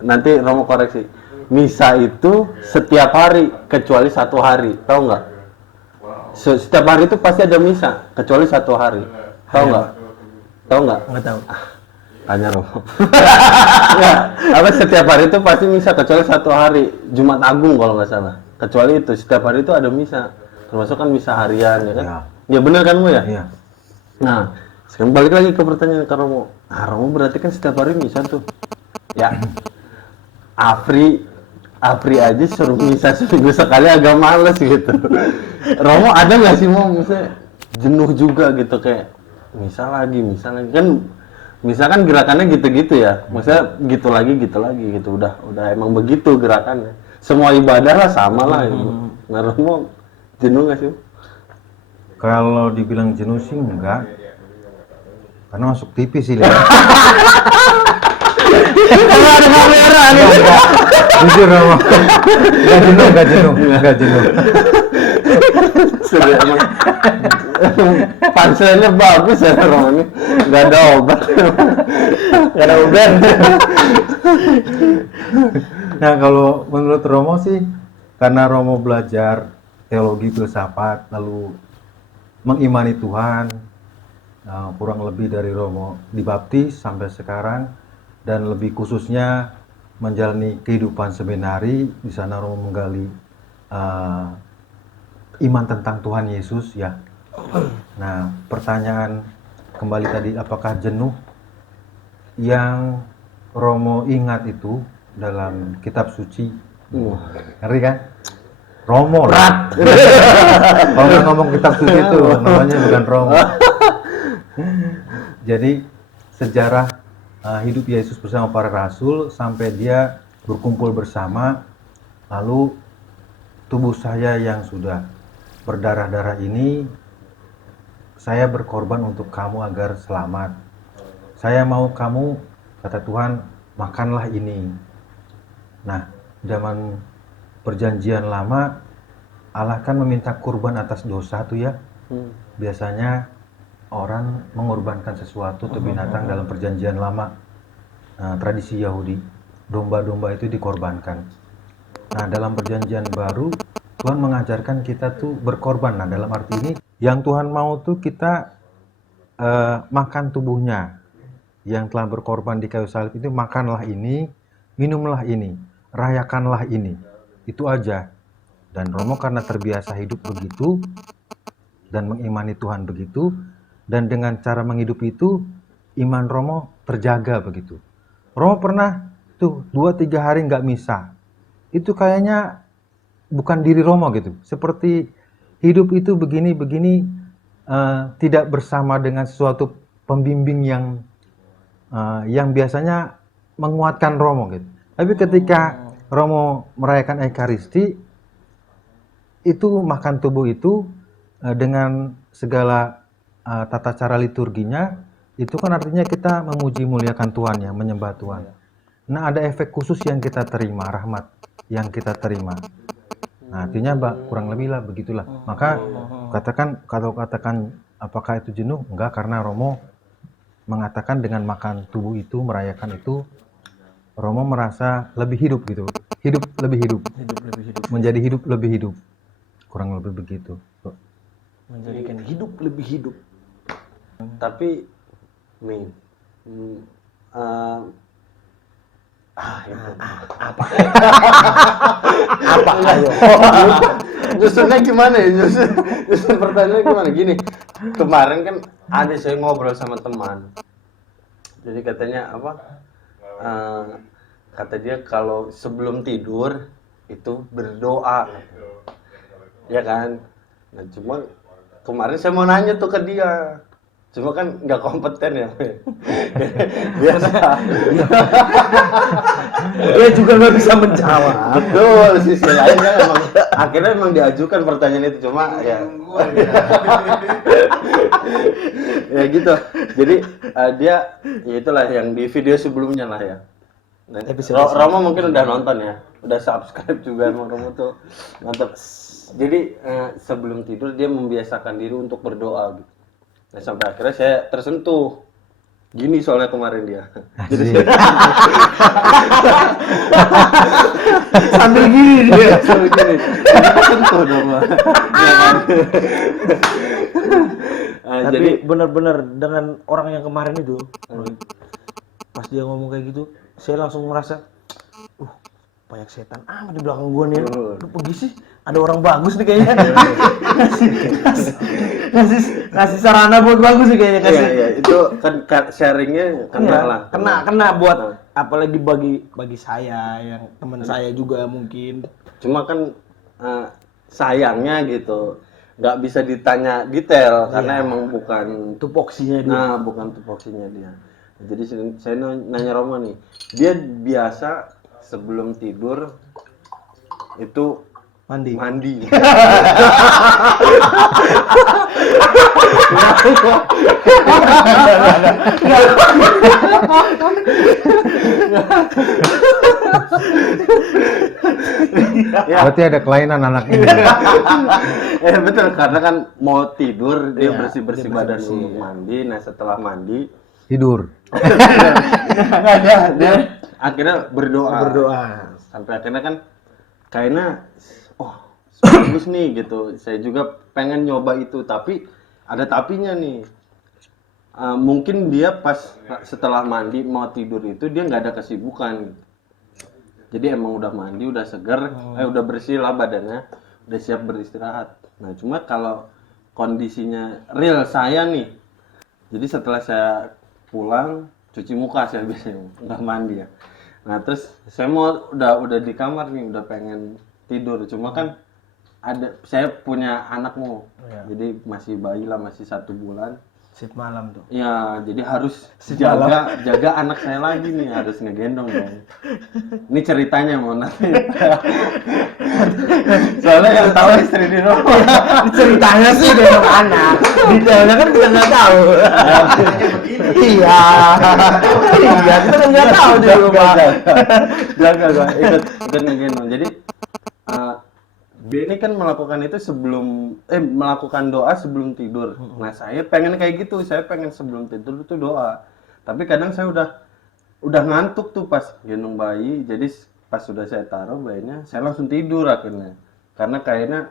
nanti Romo koreksi. Misa itu setiap hari kecuali satu hari, tahu nggak? Setiap hari itu pasti ada misa kecuali satu hari, tahu nggak? Tahu nggak? Nggak tahu. Tanya Romo. Nggak, apa setiap hari itu pasti misa kecuali satu hari, Jumat Agung kalau nggak salah. Kecuali itu setiap hari itu ada misa, termasuk kan misa harian ya kan? Ya. Ya benar kan Mo ya? Iya. Nah, sekarang balik lagi ke pertanyaan ke Romo. Nah, Romo berarti kan setiap hari misa tuh. Ya. Apri aja suruh misa seminggu sekali agak males gitu. Romo ada nggak sih Mo misalnya jenuh juga gitu kayak misa lagi kan misalkan gerakannya gitu-gitu ya. Maksudnya gitu lagi gitu. Udah emang begitu gerakannya. Semua ibadah lah sama lah gitu. Nah, Romo jenuh nggak sih? Kalau dibilang jenuh sih enggak. Karena masuk TV sih lihat. Kalau ada kamera nih. Jujur Romo. Enggak jenuh. Sudah emang panselnya bagus ya Romo ini. Nggak ada obat. Nggak ada obat. Nah kalau menurut Romo sih, karena Romo belajar teologi filsafat, lalu mengimani Tuhan, kurang lebih dari Romo dibaptis sampai sekarang, dan lebih khususnya menjalani kehidupan seminari. Di sana Romo menggali iman tentang Tuhan Yesus ya. Nah pertanyaan kembali tadi, apakah jenuh? Yang Romo ingat itu dalam kitab suci, ngerti kan? Romo lah. Kalau nggak ngomong kitab suci itu namanya bukan Romo. Jadi sejarah hidup Yesus bersama para rasul sampai dia berkumpul bersama, lalu tubuh saya yang sudah berdarah-darah ini saya berkorban untuk kamu agar selamat. Saya mau kamu, kata Tuhan, makanlah ini. Nah, zaman perjanjian lama Allah kan meminta kurban atas dosa tuh ya. Biasanya orang mengorbankan sesuatu atau binatang dalam perjanjian lama. Tradisi Yahudi, domba-domba itu dikorbankan. Nah, dalam perjanjian baru Tuhan mengajarkan kita tuh berkorban. Nah, dalam arti ini yang Tuhan mau tuh kita makan tubuhnya. Yang telah berkorban di kayu salib itu, makanlah ini, minumlah ini, rayakanlah ini. Itu aja. Dan Romo karena terbiasa hidup begitu dan mengimani Tuhan begitu, dan dengan cara menghidup itu iman Romo terjaga begitu. Romo pernah tuh 2-3 hari nggak misa, itu kayaknya bukan diri Romo gitu. Seperti hidup itu begini-begini, tidak bersama dengan suatu pembimbing yang biasanya menguatkan Romo gitu. Tapi ketika Romo merayakan Ekaristi, itu makan tubuh itu dengan segala tata cara liturginya, itu kan artinya kita memuji muliakan Tuhan ya, menyembah Tuhan. Nah, ada efek khusus yang kita terima, rahmat yang kita terima. Nah, artinya kurang lebih lah begitulah. Maka kalau katakan apakah itu jenuh? Enggak, karena Romo mengatakan dengan makan tubuh itu, merayakan itu, Romo merasa lebih hidup gitu. Hidup lebih hidup. Menjadi hidup lebih hidup. Kurang lebih begitu. Menjadikan hidup lebih hidup. Tapi Min, Apa ayo? Justru gimana ya? Justru pertanyaannya gimana? Gini, kemarin kan ada saya ngobrol sama teman. Jadi katanya apa? Kata dia kalau sebelum tidur itu berdoa, ya kan? Nah cuma kemarin saya mau nanya tuh ke dia, cuma kan nggak kompeten ya. Biasa. Dia juga nggak bisa menjawab. Betul, sisi lain kan emang akhirnya emang diajukan pertanyaan itu, cuma ya ya gitu. Jadi dia ya itulah yang di video sebelumnya lah ya. Nah, Romo mungkin udah nonton ya, udah subscribe juga sama Romo tuh nonton. Jadi sebelum tidur dia membiasakan diri untuk berdoa gitu. Nah sampai akhirnya saya tersentuh. Gini soalnya kemarin dia. Jadi Sambil gini dia. sambil gini. Tersentuh dong. Tapi Jadi benar-benar dengan orang yang kemarin itu, pas dia ngomong kayak gitu, saya langsung merasa, banyak setan amat di belakang gua nih. Lu pergi sih, ada orang bagus nih kayaknya. ngasih sarana buat bagus sih kayaknya. iya, itu kan sharingnya kena lah. Kena buat apalagi bagi saya yang teman saya juga mungkin. Cuma kan sayangnya gitu nggak bisa ditanya detail karena emang bukan Tupoksinya dia. Nah, bukan tupoksinya dia. Jadi saya nanya Roma nih, dia biasa sebelum tidur itu mandi. Berarti ada kelainan anak ini. Betul, karena kan mau tidur dia bersih-bersih badan dulu, mandi. Nah setelah mandi Tidur. dia akhirnya berdoa. Sampai akhirnya kan kayaknya bagus nih gitu. Saya juga pengen nyoba itu, tapi ada tapinya nih. Mungkin dia pas setelah mandi mau tidur itu dia nggak ada kesibukan. Jadi emang udah mandi, udah seger, udah bersih lah badannya, udah siap beristirahat. Nah cuma kalau kondisinya real saya nih, jadi setelah saya pulang cuci muka saya biasanya nggak mandi ya. Nah terus saya udah di kamar nih, udah pengen tidur, cuma kan saya punya anakmu, jadi masih bayi lah, masih 1 bulan. Shift malam tuh. Ya, jadi harus jaga anak saya lagi nih, harus ngegendong dong. Ini ceritanya mau nanti. Soalnya yang tahu istri di rumah. Ceritanya sih gendong anak, detailnya kan kita nggak tahu. Iya, kita kan nggak tahu di rumah. Jaga ikut ngegendong. Jadi dia ini kan melakukan itu melakukan doa sebelum tidur. Nah saya pengen kayak gitu, saya pengen sebelum tidur itu doa. Tapi kadang saya udah ngantuk tuh pas gendong bayi, jadi pas sudah saya taruh bayinya, saya langsung tidur akhirnya. Karena kayaknya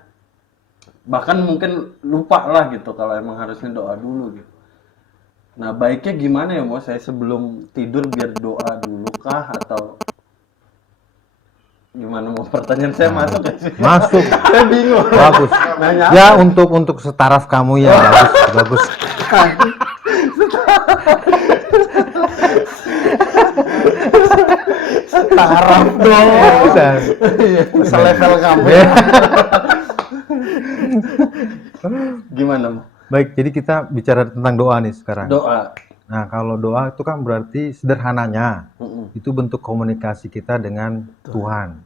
bahkan mungkin lupa lah gitu kalau emang harusnya doa dulu gitu. Nah baiknya gimana ya mau saya sebelum tidur biar doa dulu kah atau gimana mau pertanyaan saya masuk ya sih? Masuk. Saya bingung. Bagus. Nanya Ya untuk setaraf kamu ya bagus. Taraf dong. Selevel kamu. Gimana? Mo? Baik, jadi kita bicara tentang doa nih sekarang. Doa. Nah, kalau doa itu kan berarti sederhananya Mm-mm. itu bentuk komunikasi kita dengan Tuhan.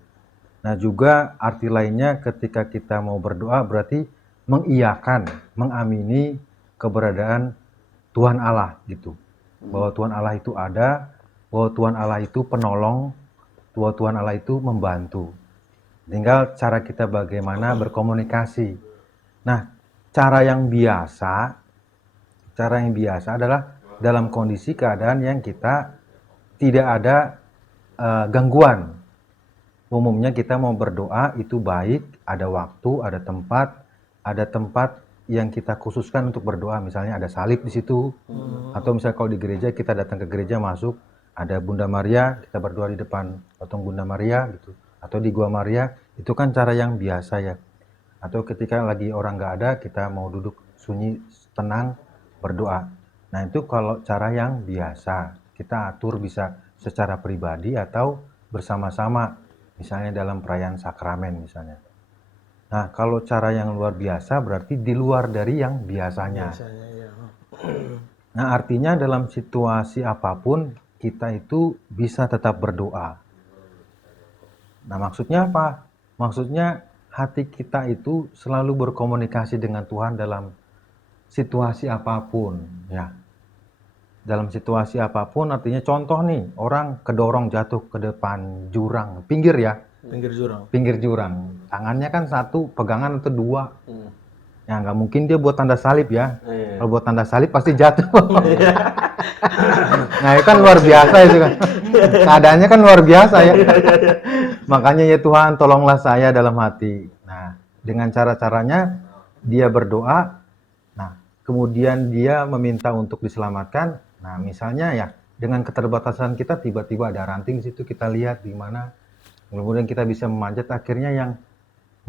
Nah, juga arti lainnya ketika kita mau berdoa berarti mengiyakan, mengamini keberadaan Tuhan Allah gitu. Bahwa Tuhan Allah itu ada, bahwa Tuhan Allah itu penolong, bahwa Tuhan Allah itu membantu. Tinggal cara kita bagaimana berkomunikasi. Nah, cara yang biasa adalah dalam kondisi keadaan yang kita tidak ada gangguan. Umumnya kita mau berdoa itu baik, ada waktu, ada tempat yang kita khususkan untuk berdoa. Misalnya ada salib di situ, atau misalnya kalau di gereja kita datang ke gereja masuk, ada Bunda Maria, kita berdoa di depan patung Bunda Maria gitu, atau di Gua Maria, itu kan cara yang biasa ya. Atau ketika lagi orang nggak ada, kita mau duduk sunyi, tenang, berdoa. Nah itu kalau cara yang biasa, kita atur bisa secara pribadi atau bersama-sama, misalnya dalam perayaan sakramen misalnya. Nah kalau cara yang luar biasa berarti di luar dari yang biasanya. Biasanya ya. Nah artinya dalam situasi apapun kita itu bisa tetap berdoa. Nah maksudnya apa? Maksudnya hati kita itu selalu berkomunikasi dengan Tuhan dalam situasi apapun ya. Dalam situasi apapun artinya contoh nih, orang kedorong jatuh ke depan jurang, pinggir ya, Pinggir jurang. pinggir jurang. Tangannya kan satu, pegangan atau dua. Ya nggak mungkin dia buat tanda salib ya. Iya. Kalau buat tanda salib pasti jatuh. Nah itu kan luar biasa itu kan. Keadaannya kan luar biasa ya. Makanya ya Tuhan tolonglah saya dalam hati. Nah dengan cara-caranya dia berdoa. Nah kemudian dia meminta untuk diselamatkan. Nah misalnya ya dengan keterbatasan kita tiba-tiba ada ranting di situ kita lihat di mana. Kemudian kita bisa memanjat akhirnya yang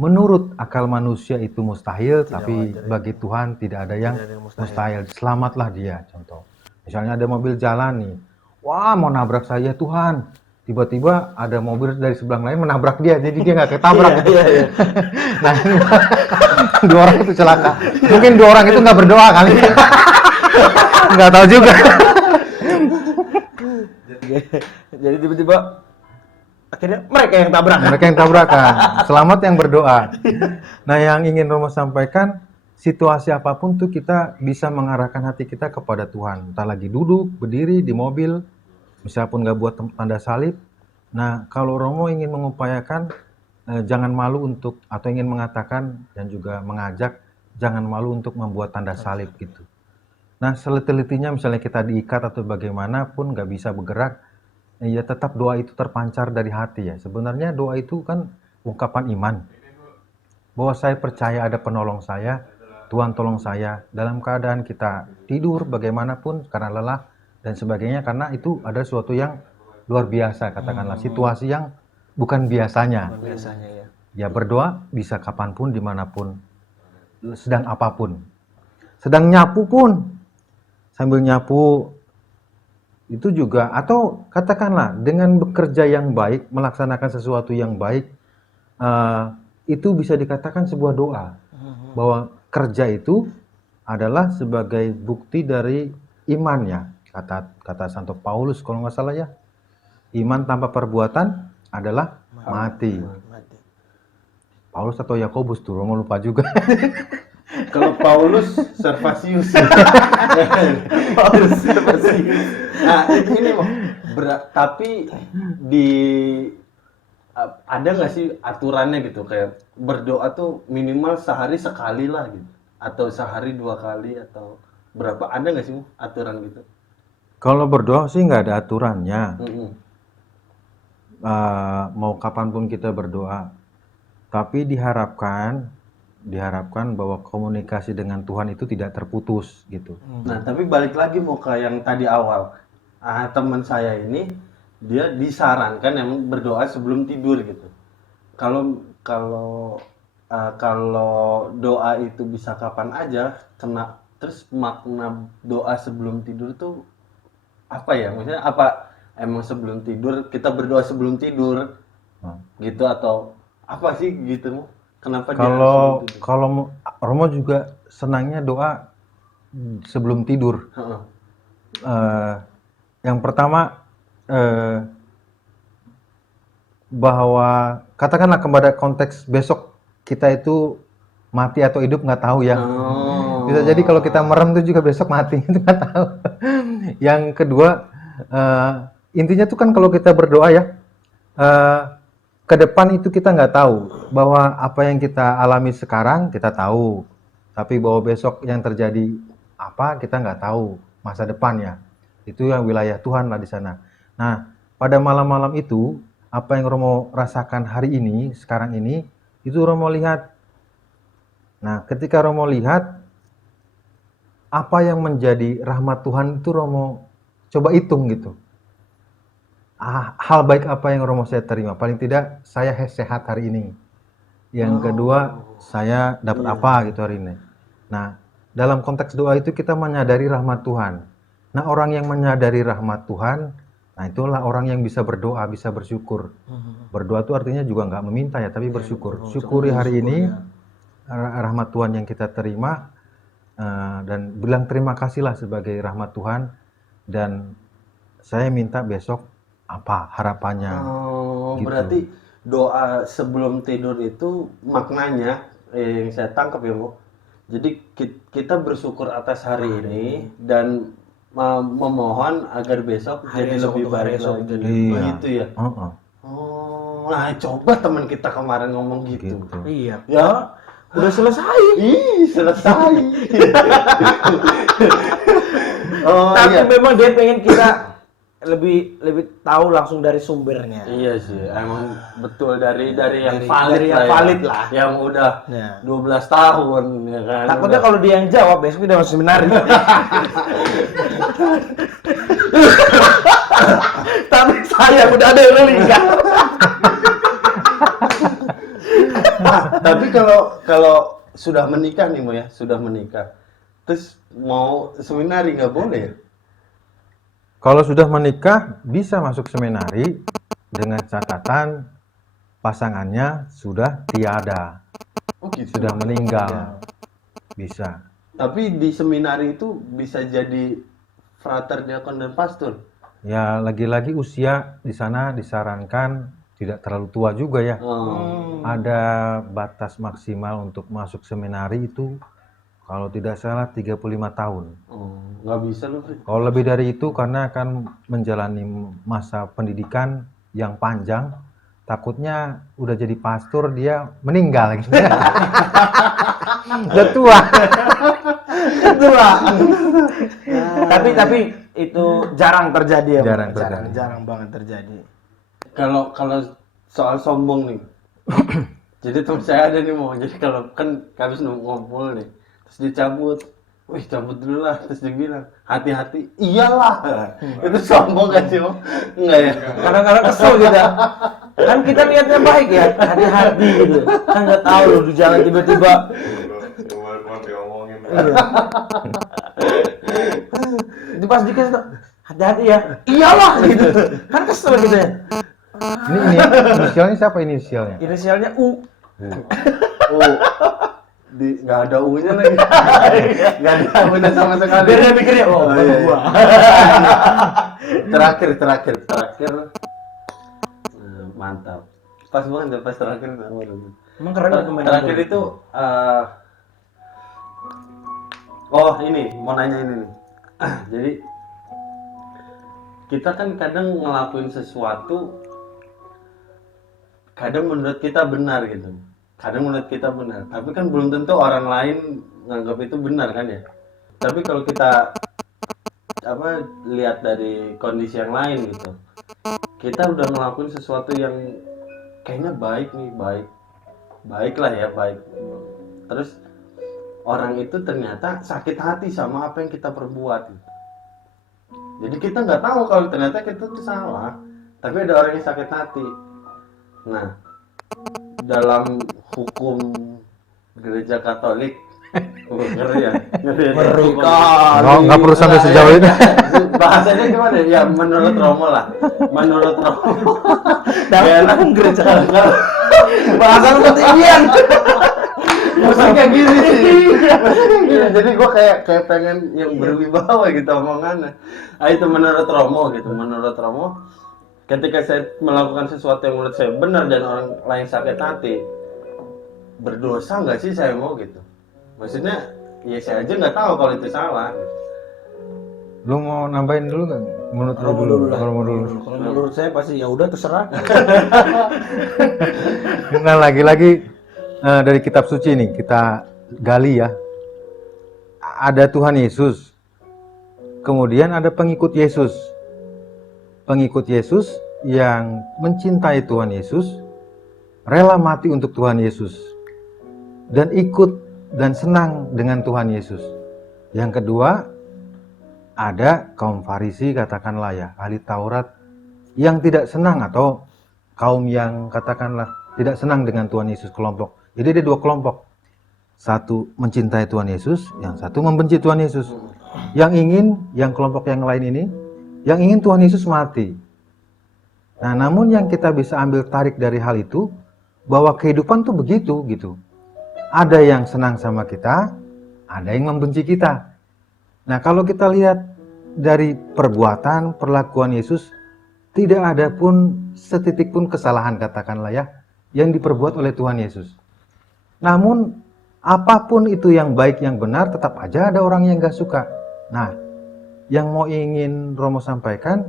menurut akal manusia itu mustahil, tapi wajar, ya. bagi Tuhan tidak ada yang Tidak ada yang mustahil. Selamatlah dia, contoh. Misalnya ada mobil jalan nih, wah mau nabrak saya Tuhan. Tiba-tiba ada mobil dari sebelah lain menabrak dia, jadi dia nggak ketabrak. Iya. Nah, dua orang itu celaka. Mungkin dua orang itu nggak berdoa kali. Nggak tahu juga. Jadi tiba-tiba akhirnya mereka yang tabrak. Mereka yang tabrakan. Selamat yang berdoa. Nah, yang ingin Romo sampaikan, situasi apapun tuh kita bisa mengarahkan hati kita kepada Tuhan. Entah lagi duduk, berdiri di mobil, misalnya pun nggak buat tanda salib. Nah, kalau Romo ingin mengupayakan, jangan malu untuk, atau ingin mengatakan dan juga mengajak, jangan malu untuk membuat tanda salib gitu. Nah, seleti-letinya misalnya kita diikat atau bagaimanapun nggak bisa bergerak, ya tetap doa itu terpancar dari hati ya. Sebenarnya doa itu kan ungkapan iman. Bahwa saya percaya ada penolong saya, Tuhan tolong saya. Dalam keadaan kita tidur bagaimanapun karena lelah dan sebagainya. Karena itu ada sesuatu yang luar biasa, katakanlah situasi yang bukan biasanya. Biasanya ya. Ya berdoa bisa kapanpun, dimanapun, sedang apapun. Sedang nyapu pun, sambil nyapu itu juga, atau katakanlah dengan bekerja yang baik, melaksanakan sesuatu yang baik, itu bisa dikatakan sebuah doa. Bahwa kerja itu adalah sebagai bukti dari imannya. Kata Santo Paulus kalau nggak salah ya, iman tanpa perbuatan adalah mati. Mati. Paulus atau Yakobus tuh, Romo lupa juga. Kalau Paulus Servasius. Paulus Servasius. Nah, ini mau tapi di ada nggak sih aturannya gitu, kayak berdoa tuh minimal sehari sekali lah gitu, atau sehari 2 kali atau berapa, ada nggak sih aturan gitu? Kalau berdoa sih nggak ada aturannya. Mm-mm. Mau kapanpun kita berdoa, tapi diharapkan bahwa komunikasi dengan Tuhan itu tidak terputus gitu. Nah, tapi balik lagi mau ke yang tadi awal. Teman saya ini dia disarankan emang berdoa sebelum tidur gitu. Kalau doa itu bisa kapan aja, terus makna doa sebelum tidur tuh apa ya? Maksudnya apa emang sebelum tidur kita berdoa sebelum tidur gitu atau apa sih gitu? Kenapa dia Kalau sebelum tidur? Romo juga senangnya doa sebelum tidur. Heeh. Yang pertama bahwa katakanlah kepada konteks besok kita itu mati atau hidup nggak tahu ya. Oh. Bisa jadi kalau kita merem itu juga besok mati itu nggak tahu. Yang kedua intinya tuh kan kalau kita berdoa ya ke depan itu kita nggak tahu bahwa apa yang kita alami sekarang kita tahu, tapi bahwa besok yang terjadi apa kita nggak tahu masa depannya. Itu yang wilayah Tuhan lah di sana. Nah, pada malam-malam itu, apa yang Romo rasakan hari ini, sekarang ini, itu Romo lihat. Nah, ketika Romo lihat, apa yang menjadi rahmat Tuhan itu Romo coba hitung gitu. Hal baik apa yang Romo saya terima? Paling tidak, saya sehat hari ini. Yang kedua, saya dapat apa gitu hari ini. Nah, dalam konteks doa itu kita menyadari rahmat Tuhan. Nah, orang yang menyadari rahmat Tuhan, nah itulah orang yang bisa berdoa, bisa bersyukur. Berdoa itu artinya juga nggak meminta ya, tapi bersyukur. Syukuri hari ini rahmat Tuhan yang kita terima dan bilang terima kasihlah sebagai rahmat Tuhan. Dan saya minta besok apa harapannya. Oh, Gitu. berarti doa sebelum tidur itu maknanya yang saya tangkap ya, Bu. Jadi kita bersyukur atas hari ini dan memohon agar besok Hari jadi esok lebih untuk hari baik esok lagi. jadi Iya. Begitu ya. Heeh, Oh, nah coba teman kita kemarin ngomong gitu. gitu. Iya. Ya, Udah selesai. ih selesai. Oh Tapi iya. memang dia pengen kita lebih tahu langsung dari sumbernya. Iya sih, emang betul dari yang Dari valid yang lah ya. valid lah. Yang udah Ya. 12 tahun ya kan. Takutnya Udah. kalau dia yang jawab besok dia masuk seminari. Tapi saya udah ada yang menikah. Tapi kalau sudah menikah nih Mo ya, sudah menikah. Terus mau seminari nggak boleh ya? Kalau sudah menikah bisa masuk seminari dengan catatan pasangannya sudah tiada, Oh gitu. sudah meninggal. Bisa. Tapi di seminari itu bisa jadi frater, diakon dan pastor. Ya lagi-lagi usia di sana disarankan tidak terlalu tua juga ya. Oh. Ada batas maksimal untuk masuk seminari itu kalau tidak salah 35 tahun. Oh, nggak bisa loh. Fri. Kalau lebih dari itu karena akan menjalani masa pendidikan yang panjang, takutnya udah jadi pastor dia meninggal gitu. Udah tua. Tua. Tapi itu jarang terjadi ya. Bu? Jarang terjadi. Jarang banget terjadi. Kalau soal sombong nih. Jadi teman saya ada nih Mo. Jadi kalau kan habis ngumpul nih, terus dicabut. Wih, cabut dulu lah. Terus dibilang, hati-hati. Iyalah. Itu sombong kan sih Mo? Enggak ya? Kadang-kadang kesel kita. Kan kita niatnya baik ya, hati-hati gitu. Kan nggak tahu loh di jalan tiba-tiba. Kemarin diomongin. Iya. Itu pas dikasih tau, hati-hati ya. Iyalah gitu. Kan kesel gitu ya. Ini inisialnya siapa inisialnya? Inisialnya U. Oh. Nggak ada U-nya lagi. Nggak ada U-nya sama sekali. Biar dia pikirnya, oh, Oh, iya, gua. terakhir. Mantap. Pas banget ya, pas terakhir. Emang keren ya pemain Terakhir bola? itu oh ini mau nanya ini nih. Jadi kita kan kadang ngelakuin sesuatu kadang menurut kita benar gitu, kadang menurut kita benar, tapi kan belum tentu orang lain nganggap itu benar kan ya. Tapi kalau kita lihat dari kondisi yang lain gitu, kita udah ngelakuin sesuatu yang kayaknya baik nih, baik lah ya, baik. Terus orang itu ternyata sakit hati sama apa yang kita perbuat gitu. Jadi kita nggak tahu kalau ternyata kita tuh salah, tapi ada orang yang sakit hati. Nah, dalam hukum gereja Katolik Ngeri ya. Ngeri Nggak perlu sampai sejauh itu. Bahasanya gimana? Ya menurut Romo lah. Menurut Romo. Dalam gereja. Bahasa lu ketinggian. Maksudnya kayak gini sih. Iya, jadi gue kayak pengen yang berwibawa gitu omongannya. Ah itu menurut Romo gitu. Menurut Romo, ketika saya melakukan sesuatu yang menurut saya benar dan orang lain sakit hati, berdosa nggak sih saya mau gitu? Maksudnya, ya saya aja nggak tahu kalau itu salah. Lu mau nambahin dulu nggak? Menurut lu Romo dulu. dulu lah. Romo dulu. Kalau menurut saya pasti ya udah terserah. Nah, lagi-lagi dari kitab suci nih kita gali ya. Ada Tuhan Yesus. Kemudian ada pengikut Yesus. Pengikut Yesus yang mencintai Tuhan Yesus, rela mati untuk Tuhan Yesus, dan ikut dan senang dengan Tuhan Yesus. Yang kedua, ada kaum Farisi katakanlah ya, ahli Taurat yang tidak senang atau kaum yang katakanlah tidak senang dengan Tuhan Yesus, kelompok. Jadi ada dua kelompok. Satu mencintai Tuhan Yesus, yang satu membenci Tuhan Yesus. Yang kelompok yang lain ini, yang ingin Tuhan Yesus mati. Nah, namun yang kita bisa ambil tarik dari hal itu, bahwa kehidupan tuh begitu gitu. Ada yang senang sama kita, ada yang membenci kita. Nah, kalau kita lihat dari perbuatan, perlakuan Yesus, tidak ada pun setitik pun kesalahan katakanlah ya, yang diperbuat oleh Tuhan Yesus. Namun, apapun itu yang baik, yang benar, tetap aja ada orang yang gak suka. Nah, yang mau ingin Romo sampaikan,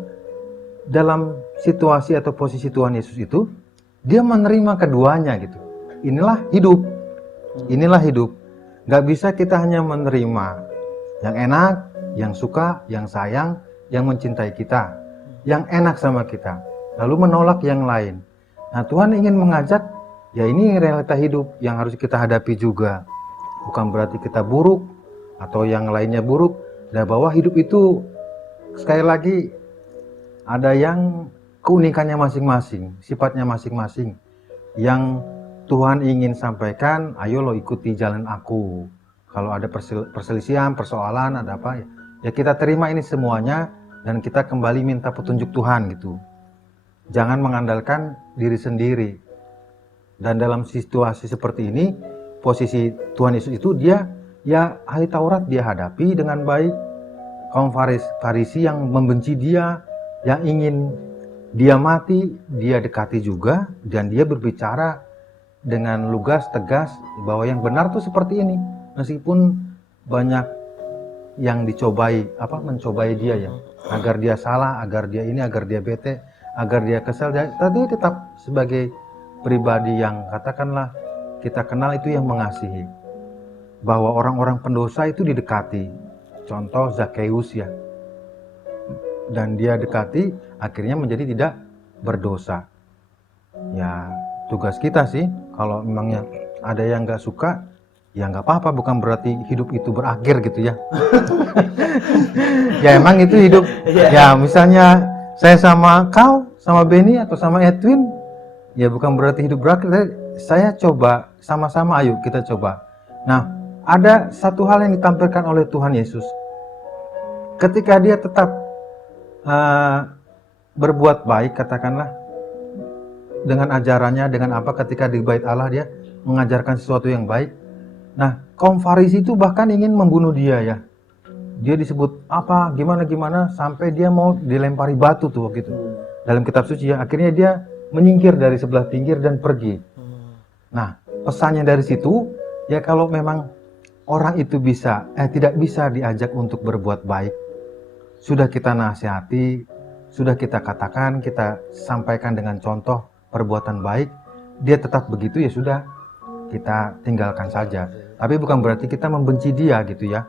dalam situasi atau posisi Tuhan Yesus itu, dia menerima keduanya gitu. Inilah hidup. Inilah hidup. Gak bisa kita hanya menerima yang enak, yang suka, yang sayang, yang mencintai kita, yang enak sama kita, lalu menolak yang lain. Nah, Tuhan ingin mengajak, ya ini realita hidup yang harus kita hadapi juga. Bukan berarti kita buruk atau yang lainnya buruk. Nah, bahwa hidup itu sekali lagi ada yang keunikannya masing-masing, sifatnya masing-masing. Yang Tuhan ingin sampaikan, ayo lo ikuti jalan aku. Kalau ada perselisihan, persoalan, ada apa ya kita terima ini semuanya dan kita kembali minta petunjuk Tuhan gitu. Jangan mengandalkan diri sendiri. Dan dalam situasi seperti ini, posisi Tuhan Yesus itu dia ya ahli Taurat dia hadapi dengan baik. Kaum Farisi yang membenci dia, yang ingin dia mati, dia dekati juga dan dia berbicara dengan lugas, tegas bahwa yang benar tuh seperti ini. Meskipun banyak yang mencobai dia ya, agar dia salah, agar dia ini, agar dia bete, agar dia kesal, tapi tetap sebagai pribadi yang katakanlah kita kenal itu yang mengasihi. Bahwa orang-orang pendosa itu didekati. Contoh Zakheus ya. Dan dia dekati, akhirnya menjadi tidak berdosa. Ya, tugas kita sih, kalau memangnya ada yang nggak suka, ya nggak apa-apa, bukan berarti hidup itu berakhir gitu ya. Ya emang itu hidup. Ya misalnya saya sama kau, sama Benny atau sama Edwin, ya bukan berarti hidup berakhir. Saya coba sama-sama, ayo kita coba. Nah, ada satu hal yang ditampilkan oleh Tuhan Yesus. Ketika dia tetap berbuat baik, katakanlah, dengan ajarannya, dengan apa ketika di bait Allah dia mengajarkan sesuatu yang baik. Nah, kaum Farisi itu bahkan ingin membunuh dia ya. Dia disebut apa, gimana, sampai dia mau dilempari batu tuh waktu itu. Dalam kitab suci ya, akhirnya dia menyingkir dari sebelah pinggir dan pergi. Nah, pesannya dari situ, ya kalau memang orang itu tidak bisa diajak untuk berbuat baik, sudah kita nasihati, sudah kita katakan, kita sampaikan dengan contoh perbuatan baik, dia tetap begitu ya sudah, kita tinggalkan saja. Tapi bukan berarti kita membenci dia gitu ya.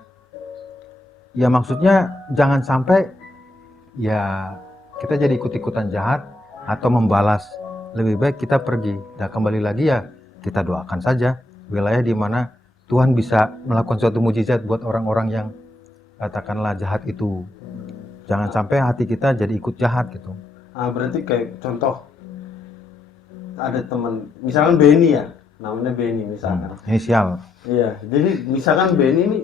Ya maksudnya jangan sampai ya kita jadi ikut-ikutan jahat atau membalas. Lebih baik kita pergi. Dan kembali lagi ya kita doakan saja wilayah di mana Tuhan bisa melakukan suatu mujizat buat orang-orang yang katakanlah jahat itu. Jangan sampai hati kita jadi ikut jahat gitu. Berarti kayak contoh ada teman, misalnya Benny ya, namanya Benny misalkan. Inisial. Iya, jadi misalkan Benny ini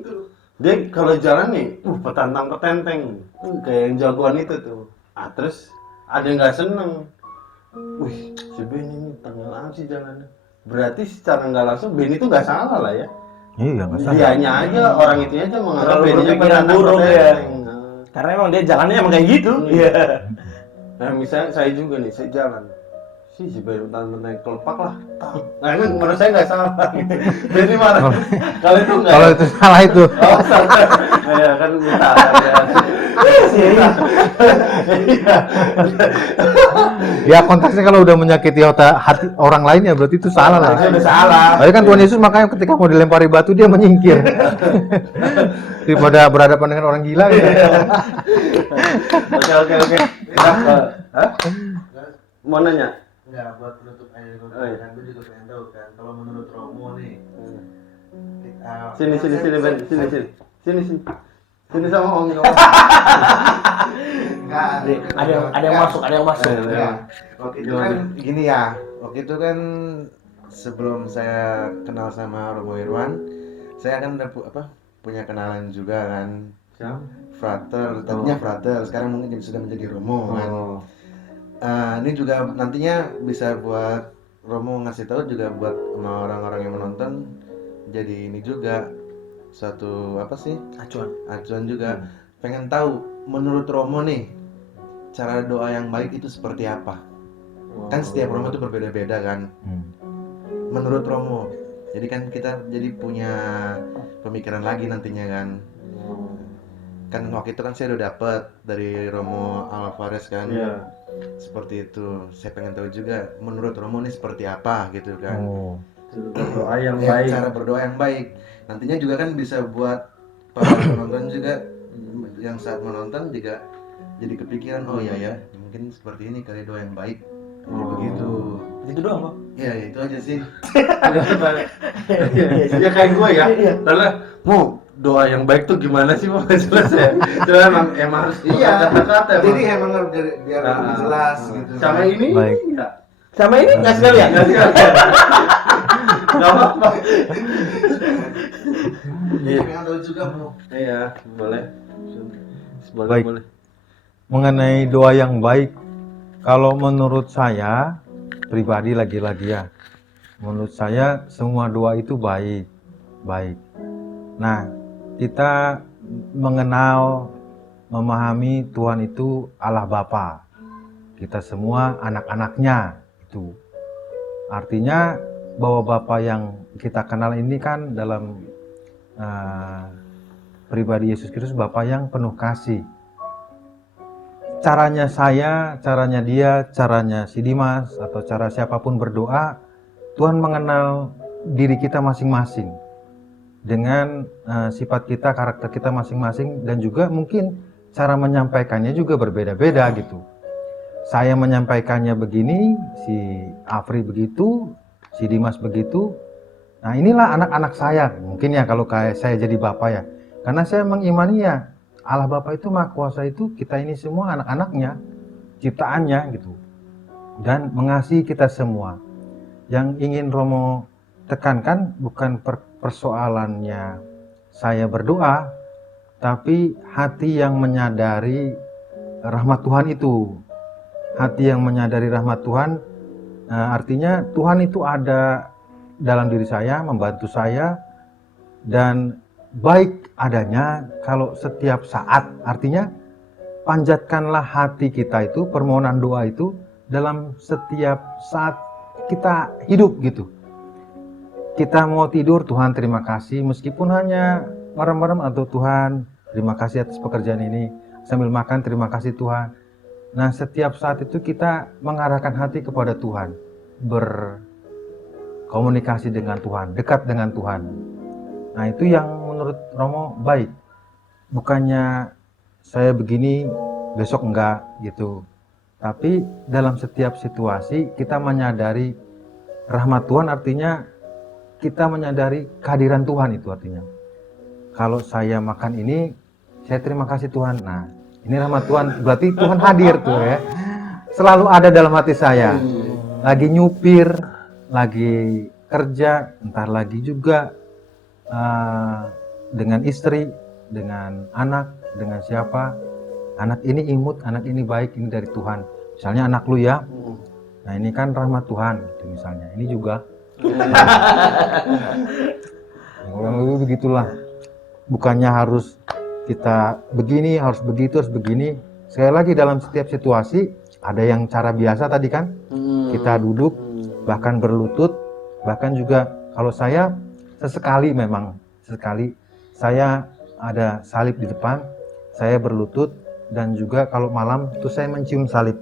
dia kalau jalan nih, petantang petenteng, kayak yang jagoan itu tuh. Terus ada yang nggak seneng. Wih, si Benny ini tenggelam sih jalannya. Berarti secara nggak langsung Benny itu nggak salah lah ya. Iya, nggak salah. Dianya aja, orang itu aja menganggap Terlalu Benny-nya berpikiran petantang buruk ya. petenteng. Karena emang dia jalannya emang kayak gitu. Iya. Nah misalnya saya juga nih, saya jalan. Si Benny petantang kelepak lah. Nah itu menurut saya nggak salah. Benny marah. Kalau itu nggak. Kalau itu salah itu. Oh, salah. Ya kan minta ya. Ya konteksnya kalau udah menyakiti hati orang lain ya berarti itu salah lah. Itu udah salah. Tapi kan Tuhan Yesus makanya ketika mau dilempari batu dia menyingkir. Daripada berhadapan dengan orang gila gitu. Oke. Hah? Mau nanya? Enggak, buat penutup aja Oh, iya. kan gue juga pengen tahu kan kalau menurut Romo nih Sini Ben, sini sama Om. enggak Ada yang masuk. enggak. Waktu itu kan gini ya, waktu itu kan sebelum saya kenal sama Romo Irwan, saya kan udah punya kenalan juga kan, frater, tadinya frater, sekarang mungkin sudah menjadi Romo kan. Ini juga nantinya bisa buat Romo ngasih tahu juga buat sama orang-orang yang menonton, jadi ini juga suatu acuan juga. Pengen tahu menurut Romo nih cara doa yang baik itu seperti apa? Kan setiap Romo itu berbeda-beda kan. Menurut Romo, jadi kan kita jadi punya pemikiran lagi nantinya kan. Kan waktu itu kan saya udah dapet dari Romo Alvarez kan. Seperti itu. Saya pengen tahu juga menurut Romo ini seperti apa gitu kan. Doa yang Ya, baik. cara berdoa yang baik. Nantinya juga kan bisa buat para penonton juga yang saat menonton juga jadi kepikiran, oh iya ya, mungkin seperti ini kali doa yang baik. Jadi begitu. Itu doang, Bang. Ya itu aja sih. Ya kayak gue ya. Lalu mau doa yang baik tuh gimana sih mau jelas ya? Itu emang harus kata-kata. Jadi emang harus biar lebih jelas gitu. Sama ini Baik. enggak. Sama ini nggak sekalian. Enggak apa-apa. Jadi pengen tahu juga mau. Iya, boleh. Baik. Mengenai doa yang baik, kalau menurut saya pribadi lagi-lagi ya, menurut saya semua doa itu baik. Nah, kita mengenal, memahami Tuhan itu Allah Bapa. Kita semua anak-anaknya itu. Artinya bahwa Bapa yang kita kenal ini kan dalam pribadi Yesus Kristus Bapa yang penuh kasih. Caranya saya, caranya dia, caranya si Dimas atau cara siapapun berdoa, Tuhan mengenal diri kita masing-masing dengan sifat kita, karakter kita masing-masing, dan juga mungkin cara menyampaikannya juga berbeda-beda gitu. Saya menyampaikannya begini, si Afri begitu, si Dimas begitu. Nah inilah anak-anak saya, mungkin ya kalau kayak saya jadi bapak ya, karena saya mengimani ya Allah Bapa itu Maha Kuasa itu kita ini semua anak-anaknya, ciptaannya gitu, dan mengasihi kita semua. Yang ingin Romo tekankan bukan persoalannya saya berdoa, tapi hati yang menyadari rahmat Tuhan itu. Hati yang menyadari rahmat Tuhan, artinya Tuhan itu ada dalam diri saya, membantu saya, dan baik adanya kalau setiap saat. Artinya panjatkanlah hati kita itu, permohonan doa itu dalam setiap saat kita hidup gitu. Kita mau tidur, Tuhan terima kasih, meskipun hanya merem-merem, atau Tuhan terima kasih atas pekerjaan ini. Sambil makan, terima kasih Tuhan. Nah setiap saat itu kita mengarahkan hati kepada Tuhan, berkomunikasi dengan Tuhan, dekat dengan Tuhan. Nah itu yang menurut Romo baik. Bukannya saya begini, besok enggak gitu. Tapi dalam setiap situasi kita menyadari rahmat Tuhan, artinya kita menyadari kehadiran Tuhan itu artinya. Kalau saya makan ini, saya terima kasih Tuhan. Nah ini rahmat Tuhan, berarti Tuhan hadir tuh ya. Selalu ada dalam hati saya. Lagi nyupir, lagi kerja, entar lagi juga dengan istri, dengan anak, dengan siapa. Anak ini imut, anak ini baik, ini dari Tuhan. Misalnya anak lu ya, nah ini kan rahmat Tuhan, gitu misalnya. Ini juga. Kurang lebih begitulah. Bukannya harus kita begini, harus begitu, harus begini. Sekali lagi dalam setiap situasi ada yang cara biasa tadi kan, kita duduk, bahkan berlutut, bahkan juga kalau saya sesekali saya ada salib di depan, saya berlutut, dan juga kalau malam itu saya mencium salib.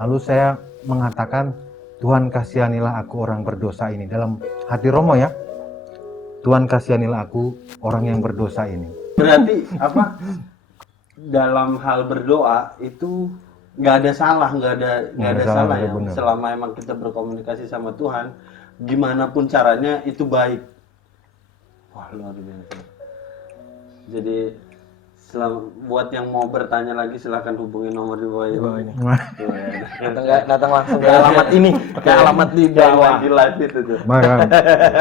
Lalu saya mengatakan, Tuhan kasihanilah aku orang berdosa ini. Dalam hati Romo ya, Tuhan kasihanilah aku orang yang berdosa ini. Berarti apa? Dalam hal berdoa itu nggak ada salah, nggak ada salah ya. benar. Selama emang kita berkomunikasi sama Tuhan, gimana pun caranya itu baik. Wah, luar biasa. Jadi buat yang mau bertanya lagi silahkan hubungi nomor di bawah ini. Datang langsung ke alamat ini, pakai alamat di bawah. Lagi live itu tuh. Barang.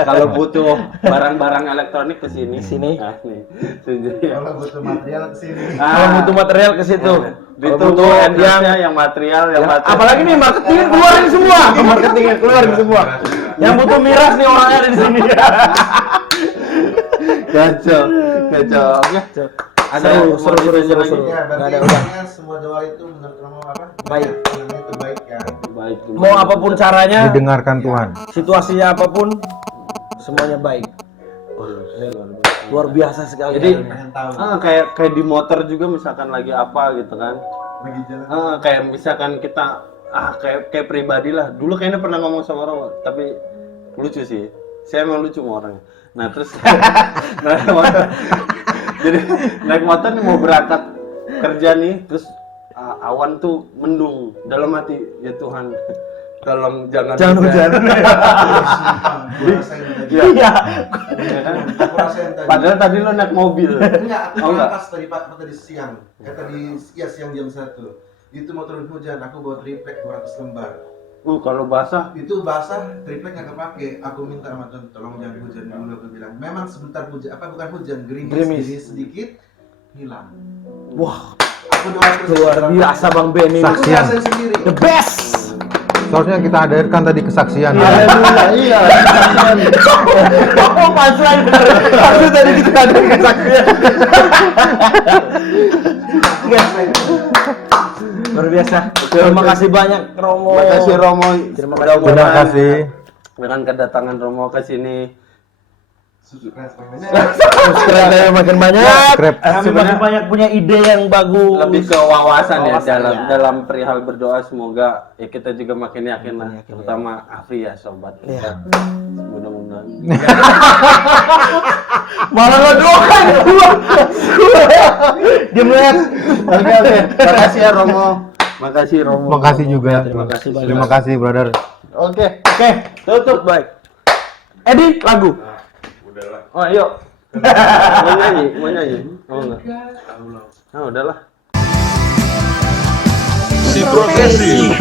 Kalau butuh barang-barang elektronik ke sini. Sini. Nah, nih. Sini. Kalau butuh material ke sini. Kalau butuh material ke situ. Ditunggu endorse-nya yang material, yang material. Apalagi nih marketingnya keluarin semua, marketingnya keluarin semua. Yang butuh miras nih orangnya ada di sini. Kacau. Oke. Seru. Ya, Nggak ada, berarti udah. intinya semua doa itu menurut Romo apa? Baik. Itu baik ya. Baik. Mau apapun caranya, Didengarkan Tuhan. situasinya apapun, semuanya baik. Luar biasa sekali. Jadi Pengen tahu. kayak di motor juga misalkan lagi apa gitu kan. Lagi jalan. Kayak misalkan kita kayak pribadi lah. Dulu kayaknya pernah ngomong sama orang, tapi lucu sih. Saya emang lucu sama orangnya. Nah, terus jadi naik motor nih mau berangkat kerja nih, terus awan tuh mendung. Dalam hati, ya Tuhan, tolong jangan hujan. Iya. Iya. Aku rasain tadi. Padahal tadi lo naik mobil. Enggak, aku Oh, enggak? pas tadi siang. Siang jam 1. Itu motor hujan, aku bawa triplek 200 lembar. Kalau basah, Itu basah, triplek nggak kepake. Aku minta sama Tuhan, tolong jangan hujan dulu. Aku bilang, memang sebentar hujan, bukan hujan, gerimis sedikit, hilang. Wah, Aku doa terus. luar biasa Bang Benny. Aku Saksian. rasain sendiri. The best. Seharusnya kita hadirkan tadi kesaksian. iya. Oh, pas lagi. Harusnya tadi kita ada kesaksian. Luar biasa. Terima kasih banyak Romo. Terima kasih Romo. Terima kasih. Terima kasih. Dengan kedatangan Romo ke sini. Subscribe saya makin banyak. Subscribe. Kami makin banyak punya ide yang bagus. Lebih ke wawasan ya Wawasan, ya. dalam perihal berdoa, semoga ya kita juga makin yakin lah, Yakin, terutama Afri ya sobat Iya. kita. Mudah-mudahan. Malah lo doain gua. Dia melihat. Oke. Makasih ya Romo. Makasih Romo. Makasih juga. Terima kasih banyak. Terima kasih, brother. Oke. Oke, tutup baik. Edi lagu. Udahlah. Oh, yuk. Mau nyanyi? Oh, enggak. Udahlah. Si Profesi.